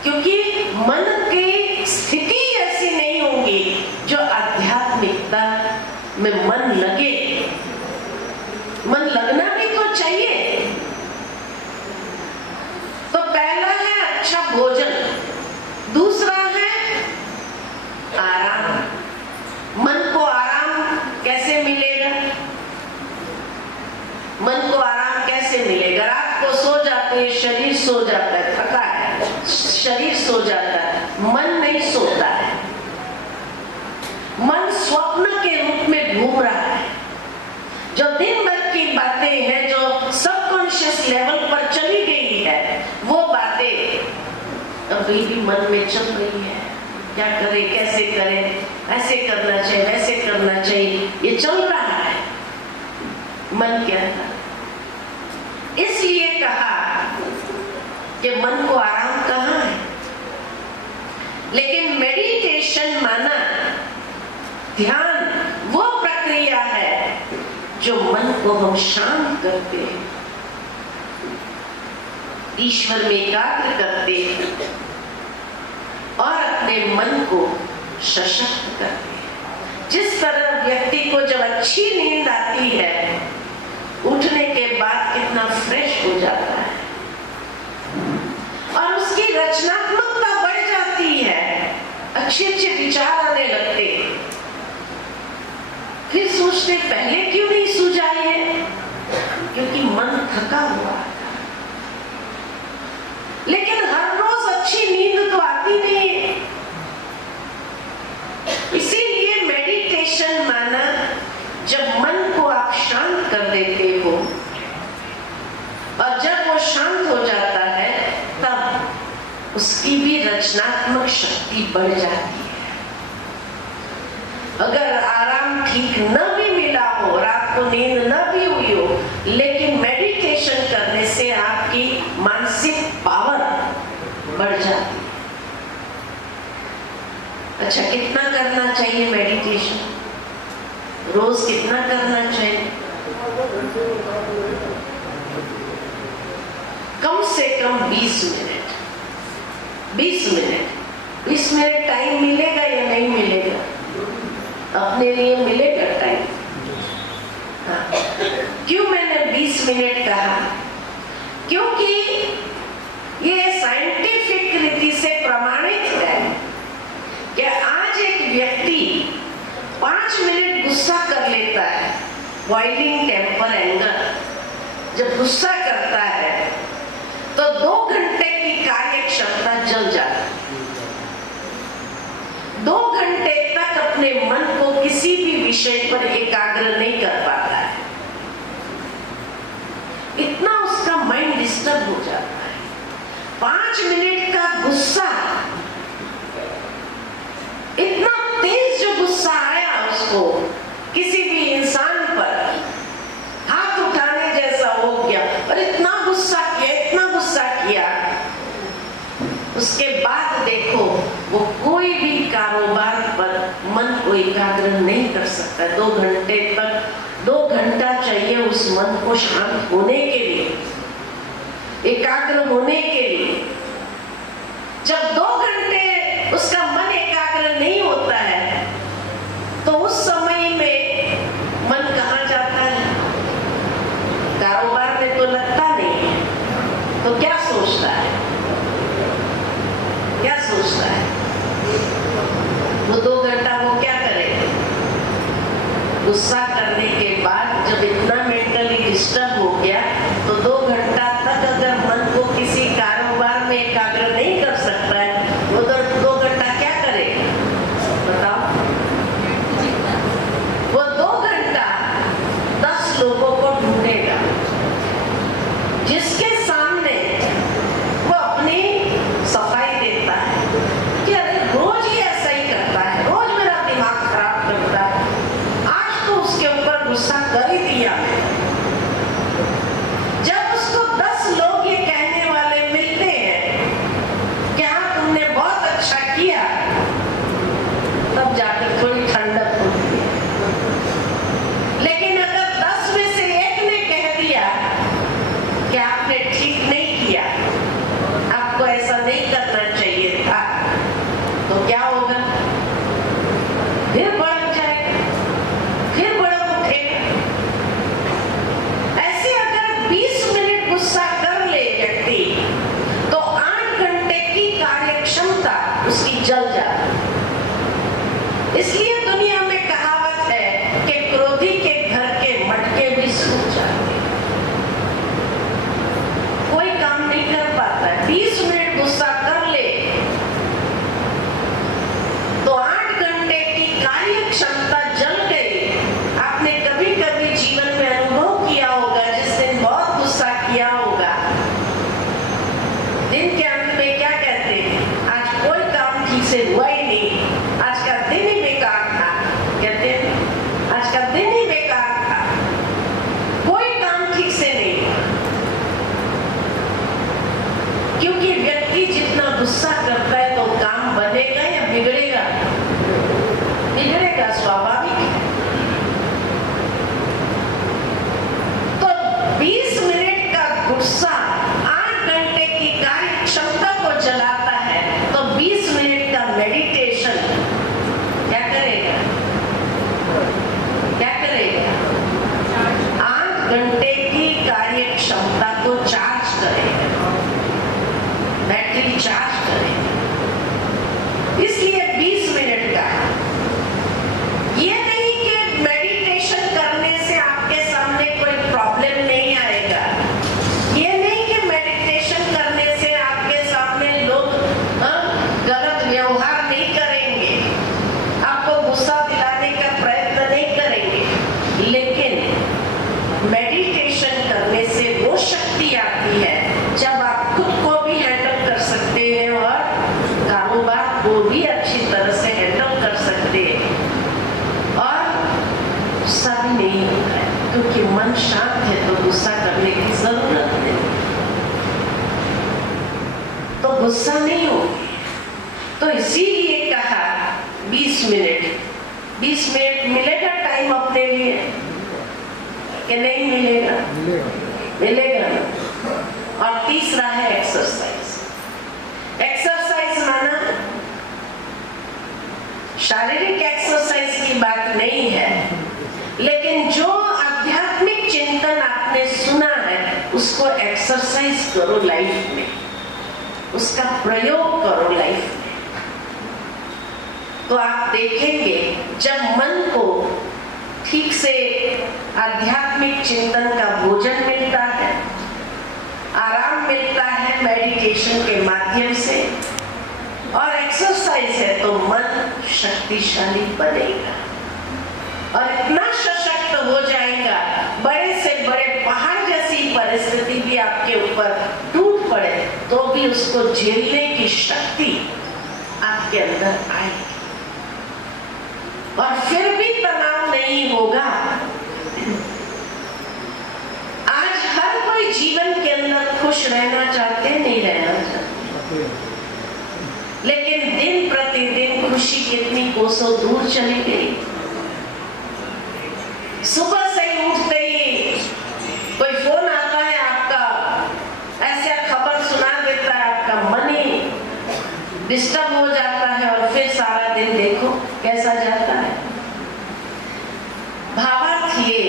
क्योंकि मन की स्थिति ऐसी नहीं होगी जो आध्यात्मिकता में मन लगे। मन लगना भी तो चाहिए। तो पहला है अच्छा भोजन, दूसरा है आराम। मन को आराम कैसे मिलेगा? मन को आराम कैसे मिलेगा? रात को सो जाते हैं, शरीर सो जाता है, थका है, शरीर सो जाता है, मन नहीं सोता है। मन स्वप्न के रूप में घूम रहा है। जो दिन भर की बातें हैं, जो सबकॉन्शियस लेवल पर चली गई है, वो बातें अभी भी मन में चल रही है। क्या करे, कैसे करे, ऐसे करना चाहिए, वैसे करना चाहिए, ये चल रहा है मन के अंदर। इसलिए कहा कि मन को आराम कहाँ है। लेकिन मेडिटेशन माना ध्यान वो प्रक्रिया है जो मन को हम शांत करते हैं, ईश्वर में एकाग्र करते हैं और अपने मन को सशक्त करते हैं। जिस तरह व्यक्ति को जब अच्छी नींद आती है, उठने के बाद कितना फ्रेश हो जाता है और उसकी रचनात्मकता बढ़ जाती है, अच्छे अच्छे विचार आने लगते हैं। फिर सोचते पहले क्यों नहीं सुझाए हैं, क्योंकि मन थका हुआ था। लेकिन हर रोज अच्छी नींद तो आती नहीं है। इसीलिए मेडिटेशन माना जब मन को आप शांत कर देते हो, और जब वो शांत हो जाता है तब उसकी भी रचनात्मक शक्ति बढ़ जाती है। अगर आराम ठीक न भी मिला हो, रात को नींद न भी हुई हो, लेकिन मेडिटेशन करने से आपकी मानसिक पावर बढ़ जाती है। अच्छा, कितना करना चाहिए मेडिटेशन? रोज कितना करना चाहिए? कम से कम 20 मिनट। 20 मिनट 20 मिनट टाइम मिलेगा या नहीं मिलेगा? अपने लिए मिलेगा टाइम। हाँ। क्यों मैंने 20 मिनट कहा? क्योंकि ये साइंटिफिक रीति से प्रमाणित है कि आज एक व्यक्ति 5 मिनट गुस्सा कर लेता है, बॉइलिंग टेम्पर एंगर, जब गुस्सा करता है तो 2 घंटे की कार्य क्षमता जल जाती है। 2 घंटे तक अपने मन को किसी भी विषय पर एकाग्र नहीं कर पाता है, इतना उसका माइंड डिस्टर्ब हो जाता है। 5 मिनट का गुस्सा, इतना तेज जो गुस्सा आया उसको किसी भी इंसान पर, हाथ उठाने जैसा हो गया, और इतना गुस्सा किया, उसके बाद देखो वो कोई भी कारोबार पर मन को एकाग्र नहीं कर सकता। 2 घंटे तक, 2 घंटा चाहिए उस मन को शांत होने के लिए, एकाग्र होने के लिए। जब 2 घंटे उसका मन एकाग्र नहीं होता है तो उस समय में मन कहाँ जाता है? कारोबार में तो लगता नहीं है, तो क्या सोचता है? क्या सोचता है? वो 2 घंटा वो क्या करेगा? गुस्सा करने के बाद जब इतना मेंटली डिस्टर्ब हो गया तो 2 घंटा तक अगर मन को किसी कारोबार में एकाग्र नहीं कर सकता है, वो 2 घंटा क्या करेगा? बताओ। वो 2 घंटा 10 लोगों को ढूंढेगा जिसके सामने वो अपनी सफाई देता है कि अरे रोज ही ऐसा ही करता है, रोज मेरा दिमाग खराब करता है, आज तो उसके ऊपर गुस्सा कर ही दिया। जब उसको 10 लोग ये कहने वाले मिलते हैं कि हाँ तुमने बहुत अच्छा किया, तब जाकर थोड़ी ठंडक होती है। लेकिन अगर 10 में से एक ने कह दिया कि आपने ठीक नहीं किया, आपको ऐसा नहीं करना चाहिए था, तो क्या होगा? फिर भड़क जाएगा, फिर भड़क उठेगा। ऐसे अगर 20 मिनट गुस्सा कर ले व्यक्ति, तो 8 घंटे की कार्य क्षमता उसकी जल जाती। इसलिए दुनिया में कहावत है कि क्रोधी के घर के मटके भी सूख जाते हैं। कोई काम नहीं कर पाता है। 20 मिनट गुस्सा कर ले तो 8 घंटे की कार्य क्षमता जल गई। आपने कभी कभी जीवन में अनुभव किया होगा, जिस दिन बहुत गुस्सा किया होगा, दिन के अंत में क्या कहते हैं? आज कोई काम ठीक से हुआ ही नहीं, आज का दिन ही बेकार था। कहते हैं आज का दिन ही बेकार था, कोई काम ठीक से नहीं। क्योंकि व्यक्ति जितना गुस्सा करता है तो काम बनेगा या बिगड़ेगा? बिगड़ेगा, स्वाभाविक है। तो 20 मिनट का गुस्सा 8 घंटे की कार्य क्षमता को जलाता है। तो 20 मिनट का मेडिटेशन क्या करेगा? क्या करेगा? 8 घंटे की कार्य क्षमता को चार्ज करेगा, बैटरी चार्ज करेगा। इसलिए 20 मिनट का। ये नहीं कि मेडिटेशन करने से आपके सामने कोई प्रॉब्लम नहीं आएगा। ये नहीं कि मेडिटेशन करने से आपके सामने लोग गलत व्यवहार नहीं करेंगे, आपको गुस्सा दिलाने का प्रयत्न नहीं करेंगे। लेकिन मेडिटेशन करने से वो शक्ति आती है जब आप खुद को भी हैंडल कर सकते हैं और कारोबार को भी अच्छी तरह से हैंडल कर सकते हैं, और गुस्सा भी नहीं होता है। क्योंकि मन शांत है तो गुस्सा करने की जरूरत नहीं, तो गुस्सा नहीं होगी। तो इसीलिए कहा 20 मिनट। 20 मिनट मिलेगा टाइम अपने लिए कि नहीं मिलेगा? मिलेगा ना। और तीसरा है एक्सरसाइज। एक्सरसाइज माना शारीरिक एक्सरसाइज की बात नहीं है, लेकिन जो आध्यात्मिक चिंतन आपने सुना है उसको एक्सरसाइज करो लाइफ में, उसका प्रयोग करो लाइफ में। तो आप देखेंगे जब मन को ठीक से आध्यात्मिक चिंतन का भोजन मिलता है, आराम मिलता है मेडिटेशन के माध्यम से, और एक्सरसाइज है, तो मन शक्तिशाली बनेगा और इतना सशक्त हो जाएगा, बड़े से बड़े पहाड़ जैसी परिस्थिति भी आपके ऊपर टूट पड़े तो भी उसको झेलने की शक्ति आपके अंदर आएगी, और फिर भी तनाव नहीं होगा। आज हर कोई जीवन के अंदर खुश रहना चाहते, नहीं रहना चाहते, लेकिन दिन प्रतिदिन खुशी कितनी कोसों दूर चली गई। सुबह से ही उठते ही कोई फोन आता है आपका, ऐसा खबर सुना देता है, आपका मन ही डिस्टर्ब हो जाता है, और फिर सारा दिन देखो कैसा जाता है। भावार्थ ये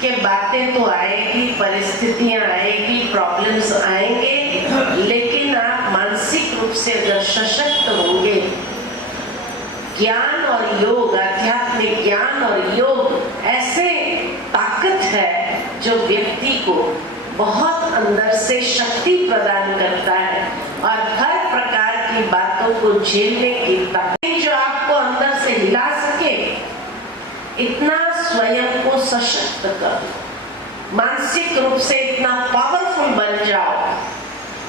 कि बातें तो आएगी, परिस्थितियां आएगी, प्रॉब्लम्स आएंगे, लेकिन आप मानसिक रूप से अगर सशक्त होंगे, ज्ञान और योग, आध्यात्मिक ज्ञान और योग ऐसे ताकत है जो व्यक्ति को बहुत अंदर से शक्ति प्रदान करता है, और हर प्रकार की बातों को झेलने की ताकत जो आपको अंदर से हिला सके, इतना स्वयं को सशक्त करो। मानसिक रूप से इतना पावरफुल बन जाओ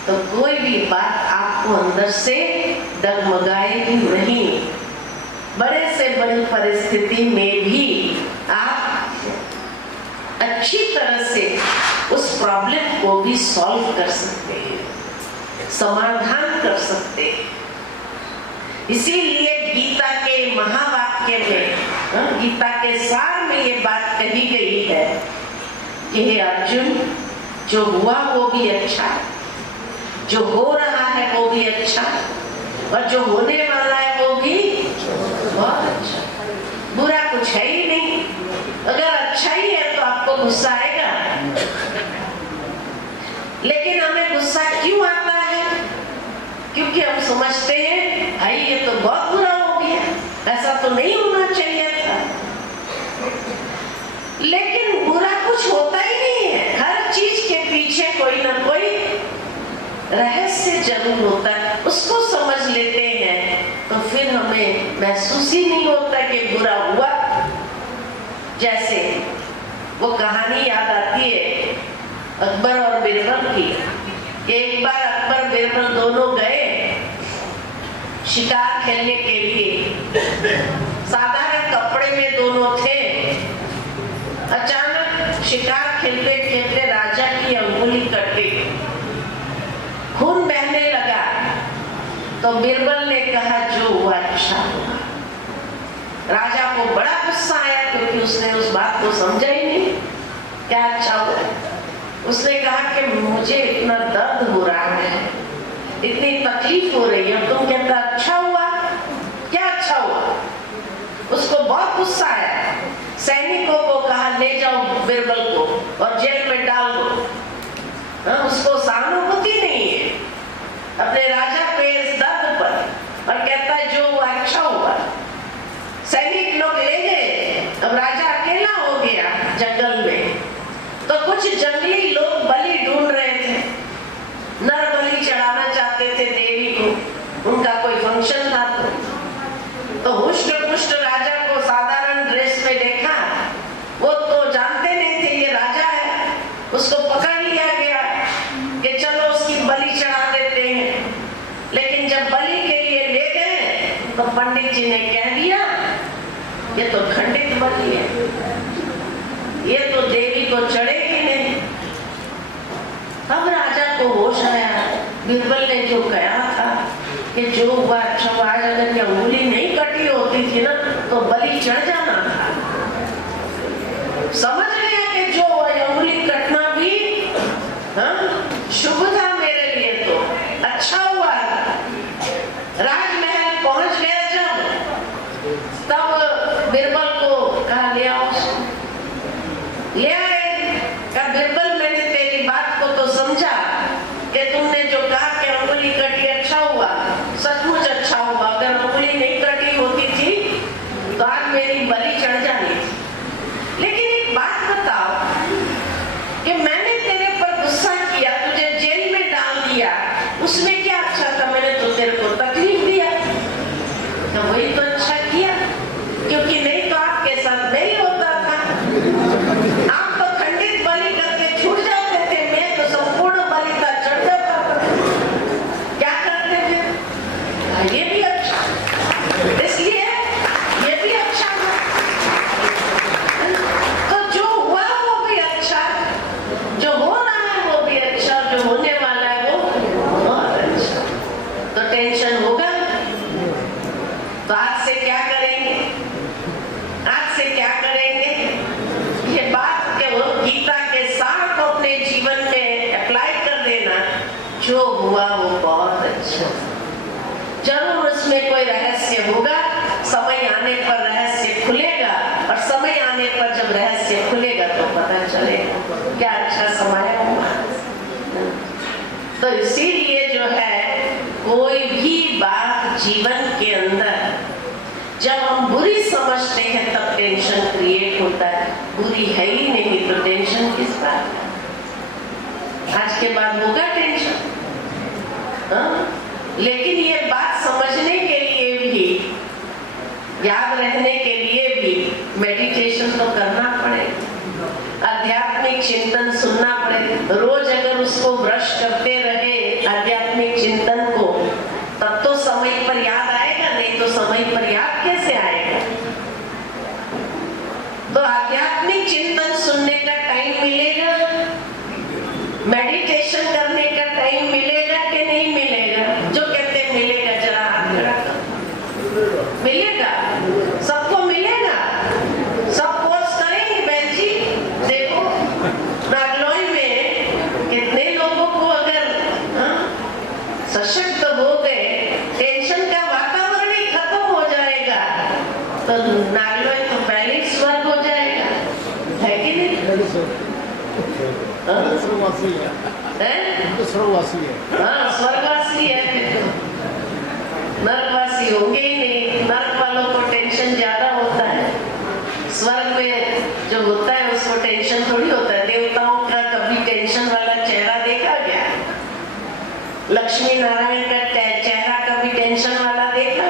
तो कोई भी बात आपको अंदर से डगमगाएगी नहीं। बड़े से बड़ी परिस्थिति में भी आप अच्छी तरह से उस प्रॉब्लम को भी सॉल्व कर सकते हैं, समाधान कर सकते हैं। इसीलिए गीता के महावाक्य में, गीता के सार में ये बात कही गई है कि हे अर्जुन, जो हुआ वो भी अच्छा, जो हो रहा है वो भी अच्छा, और जो होने वाला है वो भी बहुत अच्छा। बुरा कुछ है ही नहीं। अगर अच्छा ही है तो आपको गुस्सा आएगा। लेकिन हमें गुस्सा क्यों आता है? क्योंकि हम समझते हैं भाई ये तो बहुत बुरा हो गया, ऐसा तो नहीं होना चाहिए था। लेकिन बुरा कुछ होता ही नहीं है। हर चीज के पीछे कोई ना कोई रहस्य जरूर होता है। उसको समझ लेते हैं तो फिर हमें महसूस ही नहीं होता कि बुरा हुआ। जैसे वो कहानी याद आती है अकबर और बीरबल की। एक बार अकबर बीरबल दोनों गए शिकार खेलने के लिए। साधारण कपड़े में दोनों थे। अचानक शिकार खेलते खेलते राजा की अंगुली कट गई, खून बहने लगा। तो बीरबल ने कहा जो हुआ अच्छा हुआ। राजा को बड़ा गुस्सा आया क्योंकि उसने उस बात को समझा ही नहीं। क्या अच्छा हुआ? उसने कहा कि मुझे इतना दर्द हो रहा है, इतनी तकलीफ हो रही है, तुम कहता अच्छा हुआ? क्या अच्छा हुआ? उसको बहुत गुस्सा आया। सैनिकों को कहा ले जाओ बीरबल को और जेल में डाल दो। उसको सहानुभूति नहीं है अपने राजा पे इस दर्द पर, और कहता है जो हुआ अच्छा हुआ। सैनिक लोग ले गए। अब राजा अकेला हो गया जंगल में। तो कुछ जंगली लोग बलि ढूंढ रहे थे, नर बलि चढ़ाना चाहते थे देवी को। उनका कोई फंक्शन था तो हुष्ट पुष्ट राजा को साधारण ड्रेस में देखा। वो तो जानते नहीं थे ये राजा है। उसको पकड़ लिया गया कि चलो उसकी बलि चढ़ा देते हैं। लेकिन जब बलि के लिए ले गए तो पंडित जी ने कह दिया ये तो खंडित बलि है, ये तो देवी को चढ़ेगी नहीं। अब राजा को होश आया। बीरबल ने जो कहा था कि जो हुआ अच्छा हुआ, आज अगर ये अंगुली नहीं कटी होती थी ना तो बलि चढ़ जाना था। समझ गया कि जो अंगुली कटना भी शुभ था मेरे लिए, तो अच्छा हुआ। राजमहल पहुंच गया जब, तब बीरबल को कहा ले आओ। ले आए। कहा बीरबल मैंने तेरी बात को तो समझा कि तुमने जो कहा कि अंगुली कटी अच्छा हुआ, सचमुच अच्छा हुआ। अगर अंगुली नहीं कटी होती थी तो आज मेरी बलि चढ़ जानी थी। लेकिन एक बात बताओ कि मैंने तेरे पर गुस्सा किया, तुझे जेल में डाल दिया, उसमें क्या अच्छा था? मैंने तो तेरे को तकलीफ दिया, तो वही तो अच्छा किया। क्योंकि नहीं तो आपके साथ नहीं होता था। आप तो खंडित बलि करके छूट जाते थे, मैं तो संपूर्ण बलि का चढ़ जाता था। क्या करते थे? ये भी अच्छा, इसलिए ये भी अच्छा था। तो जो हुआ वो भी अच्छा, जो हो रहा है वो भी अच्छा, जो होने वाला है वो बहुत अच्छा। तो टेंशन होगा तो आज से क्या करेंगे? आज से क्या करेंगे? ये बात के वो गीता के सार को अपने जीवन में अप्लाई कर देना। जो हुआ वो बहुत अच्छा। जरूर उसमें कोई रहस्य होगा। समय आने पर रहस्य खुलेगा, और समय आने पर जब रहस्य खुलेगा तो पता चलेगा क्या अच्छा समय हुआ। तो इसीलिए जो है कोई भी बात जीवन के अंदर जब हम बुरी समझते हैं तब टेंशन क्रिएट होता है। बुरी है ही नहीं तो टेंशन किस बात का? आज के बाद होगा टेंशन। लेकिन ये बात समझने के लिए भी, याद रहने के लिए भी मेडिटेशन तो करना पड़ेगा, आध्यात्मिक चिंतन अगर उसको ब्रश करते रहे आध्यात्मिक चिंतन को, तब तो समय पर याद आएगा, नहीं तो समय पर याद कैसे आएगा। तो आध्यात्मिक चिंतन सुनने का टाइम मिलेगा, मेडिटेशन करने का टाइम मिलेगा कि नहीं मिलेगा? जो कहते हैं मिलेगा, जरा हाथ खड़ा करो। मिलेगा, सबको मिलेगा, सब कोर्स करेंगे। बहन जी देखो, नागलोई में कितने लोगों को अगर सशक्त हो गए, टेंशन का वातावरण ही खत्म हो जाएगा, तो नागलोई तो पहले ही स्वर्ग हो जाएगा, है कि नहीं? स्वर्गवासी है, स्वर्गवासी है। हाँ, स्वर्गवासी है, नरकवासी होंगे ही नहीं। नरक वालों को टेंशन ज्यादा होता है, स्वर्ग में जो होता है उसको टेंशन थोड़ी होता है। देवताओं का कभी टेंशन वाला चेहरा देखा क्या? लक्ष्मी नारायण का चेहरा कभी टेंशन वाला देखा?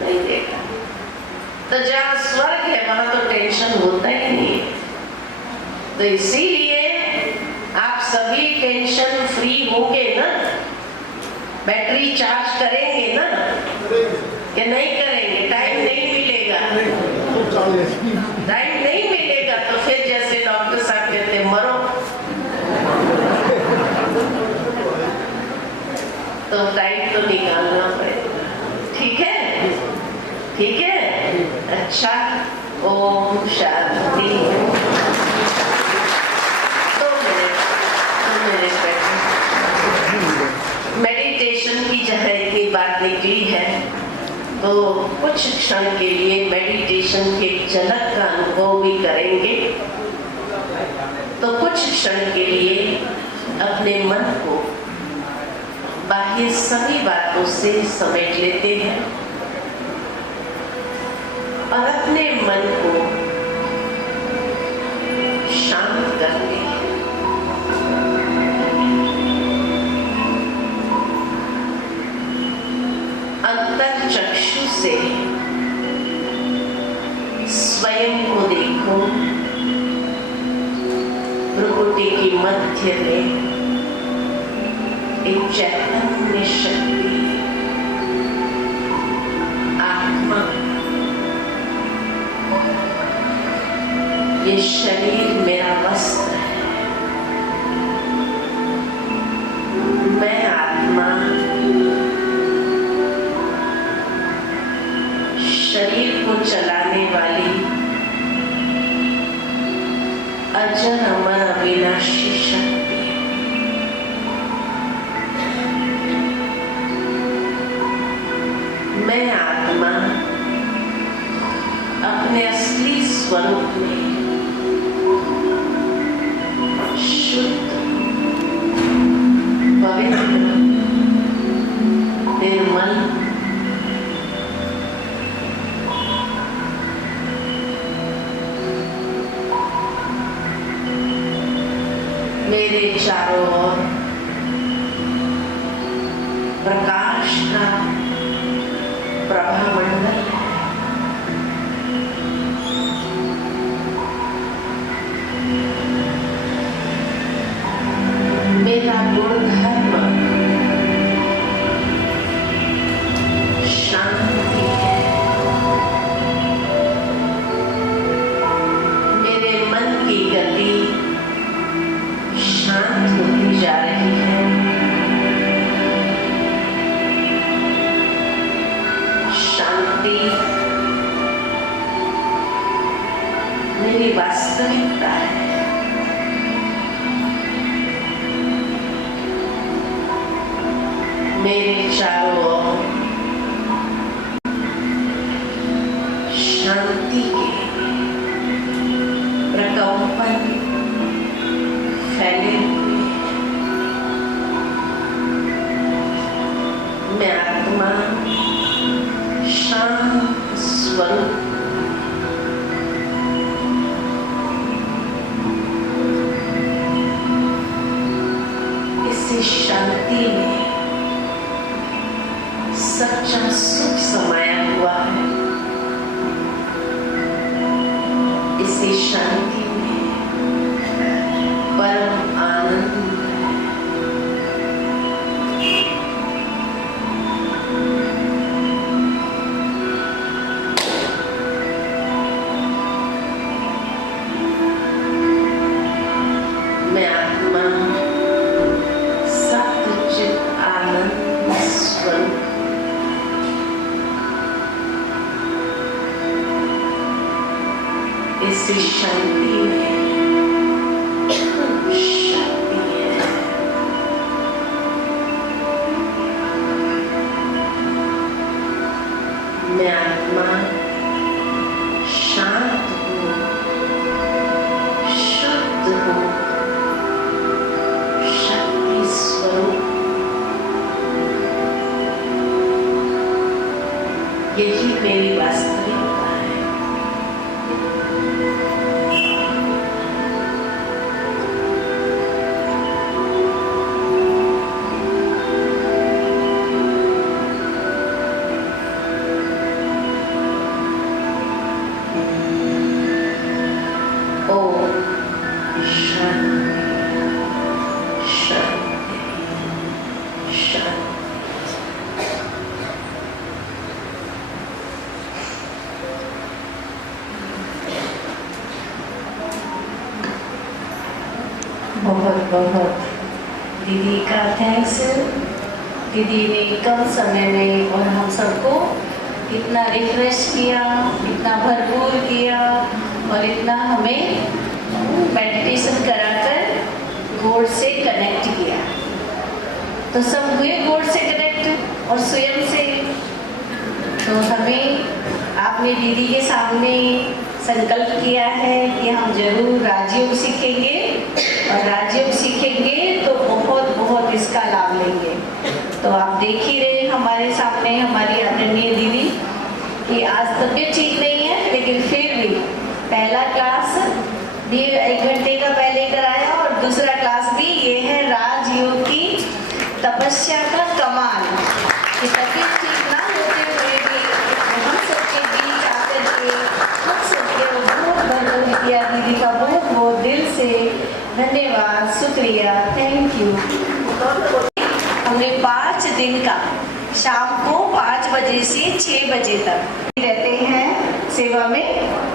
नहीं देखा। तो जहाँ स्वर्ग है वहां तो टेंशन होता ही नहीं है। तो इसीलिए आप सभी टेंशन फ्री होंगे ना, बैटरी चार्ज करेंगे ना, कि नहीं करेंगे? टाइम नहीं मिलेगा, टाइम नहीं मिलेगा तो फिर जैसे डॉक्टर साहब कहते हैं मरो, तो टाइम तो निकालना पड़ेगा। ठीक है, ठीक है, अच्छा। ओम शांति। मेडिटेशन की जहाँ इतनी बात निकली है, तो कुछ क्षण के लिए मेडिटेशन के झलक का अनुभव भी करेंगे। तो कुछ क्षण के लिए अपने मन को बाह्य सभी बातों से समेट लेते हैं और अपने मन को शांत करते हैं। अंतर चक्षु से स्वयं को देखो। भ्रुकुटी की मध्य में एक चैतन्य शक्ति आत्मा, ये शरीर मेरा वस्त्र है, मैं आत्मा शरीर को चलाने वाली अजर अमर अविनाशी शक्ति। मैं आत्मा अपने असली स्वरूप में शुद्ध, पवित्र, निर्मल, मेरे चारों ओर प्रकाश का प्रभामंडल है। मेरा गुणधर्म शांति है। मेरे मन की गति शांत होती जा रही है। शांति मेरी वास्तविकता है। मेरे चारों ओर शांति के प्रकंपन फैले हुए। मैं आत्मा शांत स्वरूप इसी शांति में सच्चा सुख समाया हुआ है। इसी शांति में परम आनंद शांति है, शांति है। मैं आत्मा शांत हूँ, शुद्ध हूँ, शक्ति स्वरूप। यही मेरी वास्तविकता है। ओम शांति, शांति, शांति। बहुत बहुत दीदी का थैंक्स। दीदी ने कम समय में और हम सबको इतना रिफ्रेश किया, इतना भरपूर किया और इतना हमें मेडिटेशन कराकर गॉड से कनेक्ट किया। तो सब हुए गॉड से कनेक्ट और स्वयं से। तो हमें आपने दीदी के सामने संकल्प किया है कि हम जरूर राजयोग सीखेंगे और राजयोग सीखेंगे तो बहुत बहुत इसका लाभ लेंगे। तो आप देख ही रहे हमारे सामने हमारी आदरणीय दीदी कि आज तबीयत ठीक नहीं है, लेकिन फिर भी पहला क्लास भी 1 घंटे का पहले कराया और दूसरा क्लास भी ये है राजयोग की तपस्या का कमाल। कि तबीयत ठीक ना होते हुए भी हम सबके बीच आकर के हम सबके बहुत बहुत किया। दीदी का बहुत बहुत दिल से धन्यवाद, शुक्रिया, थैंक यू। हमने 5 दिन का शाम को 5 बजे से 6 बजे तक रहते हैं सेवा में।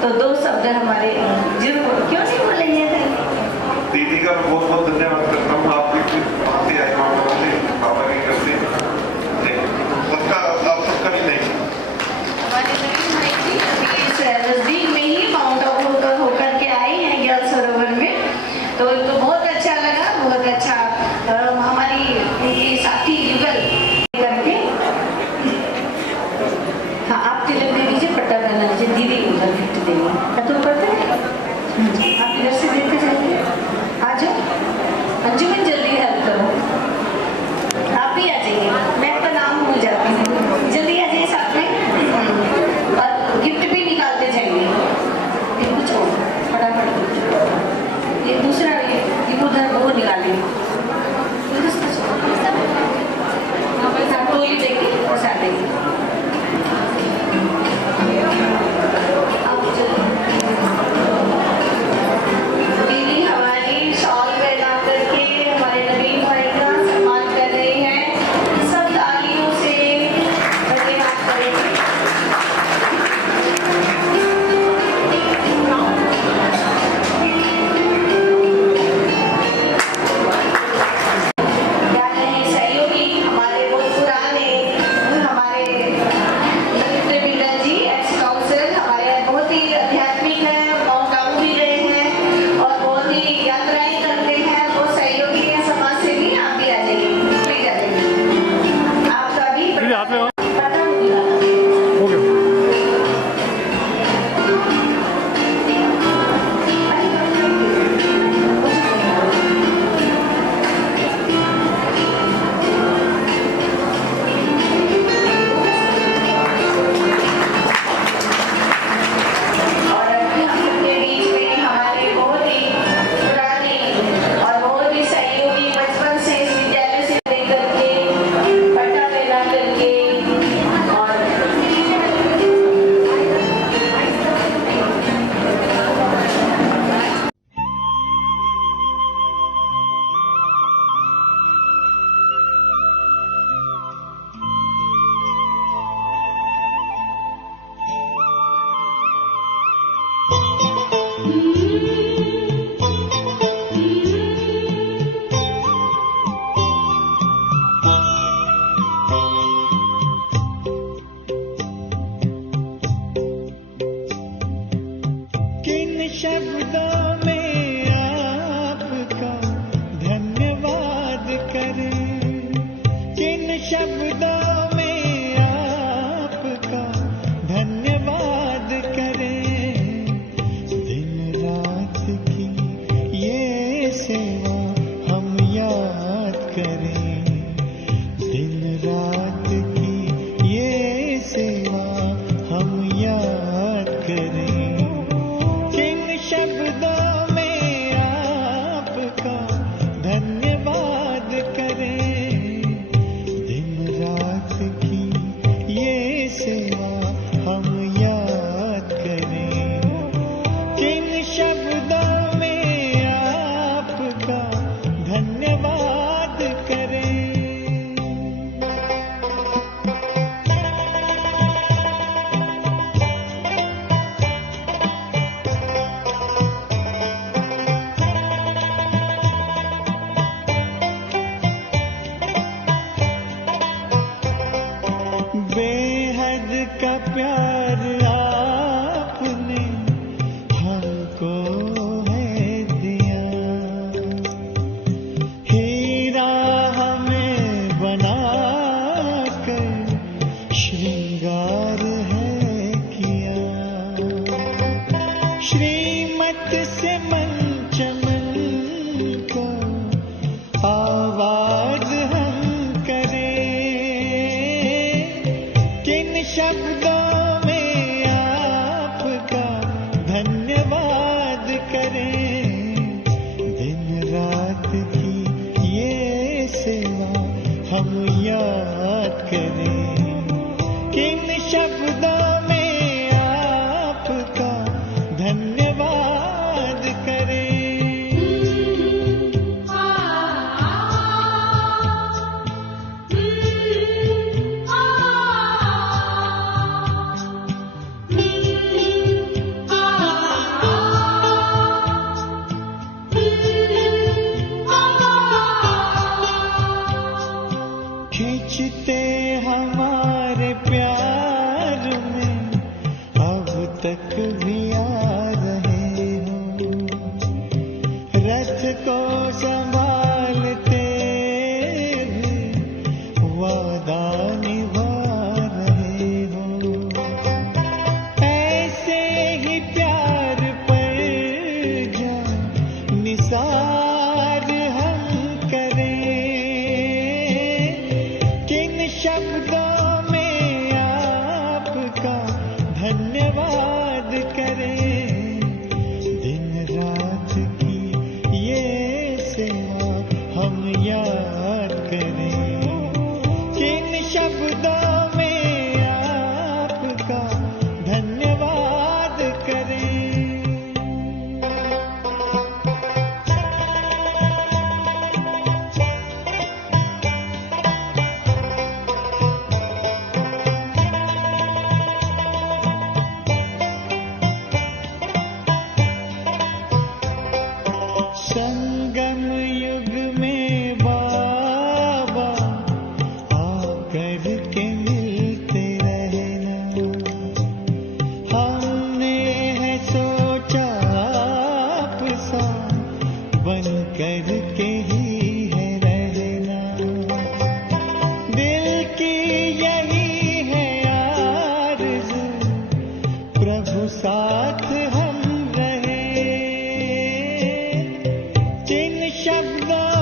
तो 2 शब्द हमारे जरूर, क्यों नहीं बोलेंगे? दीदी का बहुत बहुत धन्यवाद करता हूँ। आपकी बातें आई माता से पापा की करते सबका आप सबका भी नहीं। हमारी नवीन भाई जी अभी नजदीक में ही माउंट आबू होकर के आई हैं ज्ञान सरोवर में। तो बहुत अच्छा लगा, बहुत अच्छा। हमारी उनकी साथी युगल करके, हाँ आप तिलक दे दीजिए, पट्टा पहना दीजिए, दीदी उधर गिफ्ट देंगे। तो पढ़ते हैं आप इधर से देते जाइए, आ जाओ। करें, दिन रात की ये सेवा हम याद करें। किन शब्दों में आपका धन्यवाद करें, दिन रात की ये सेवा हम याद करें। किन शब्दों में आपका धन्यवाद करें। बेहद का प्यार आपने हमको है दिया, हीरा हमें बनाकर श्रृंगार है किया। श्रीमत से मन चमन को आवाज हम करें, किन शब्दों में आपका धन्यवाद करें, दिन रात की ये सेवा हम याद करें। किन शब्दों में आपका धन्यवाद करें। खींचते हमारे प्यार में अब तक भी आ रहे हो, रथ को संभालते हुए वादा निभा रहे हो। ऐसे ही प्यार पर जा निसार हम करें, किन शब्दों में आपका धन्यवाद करें, दिन रात की ये सेवा हम याद करें। किन शब्दों में आपका धन्यवाद करें। संगम युग में बाबा आकर के मिलते रहना, हमने है सोचा आप सा बन कर के ही है रहना। दिल की यही है आरज़ू, प्रभु साथ हम रहे, जिन शब्दों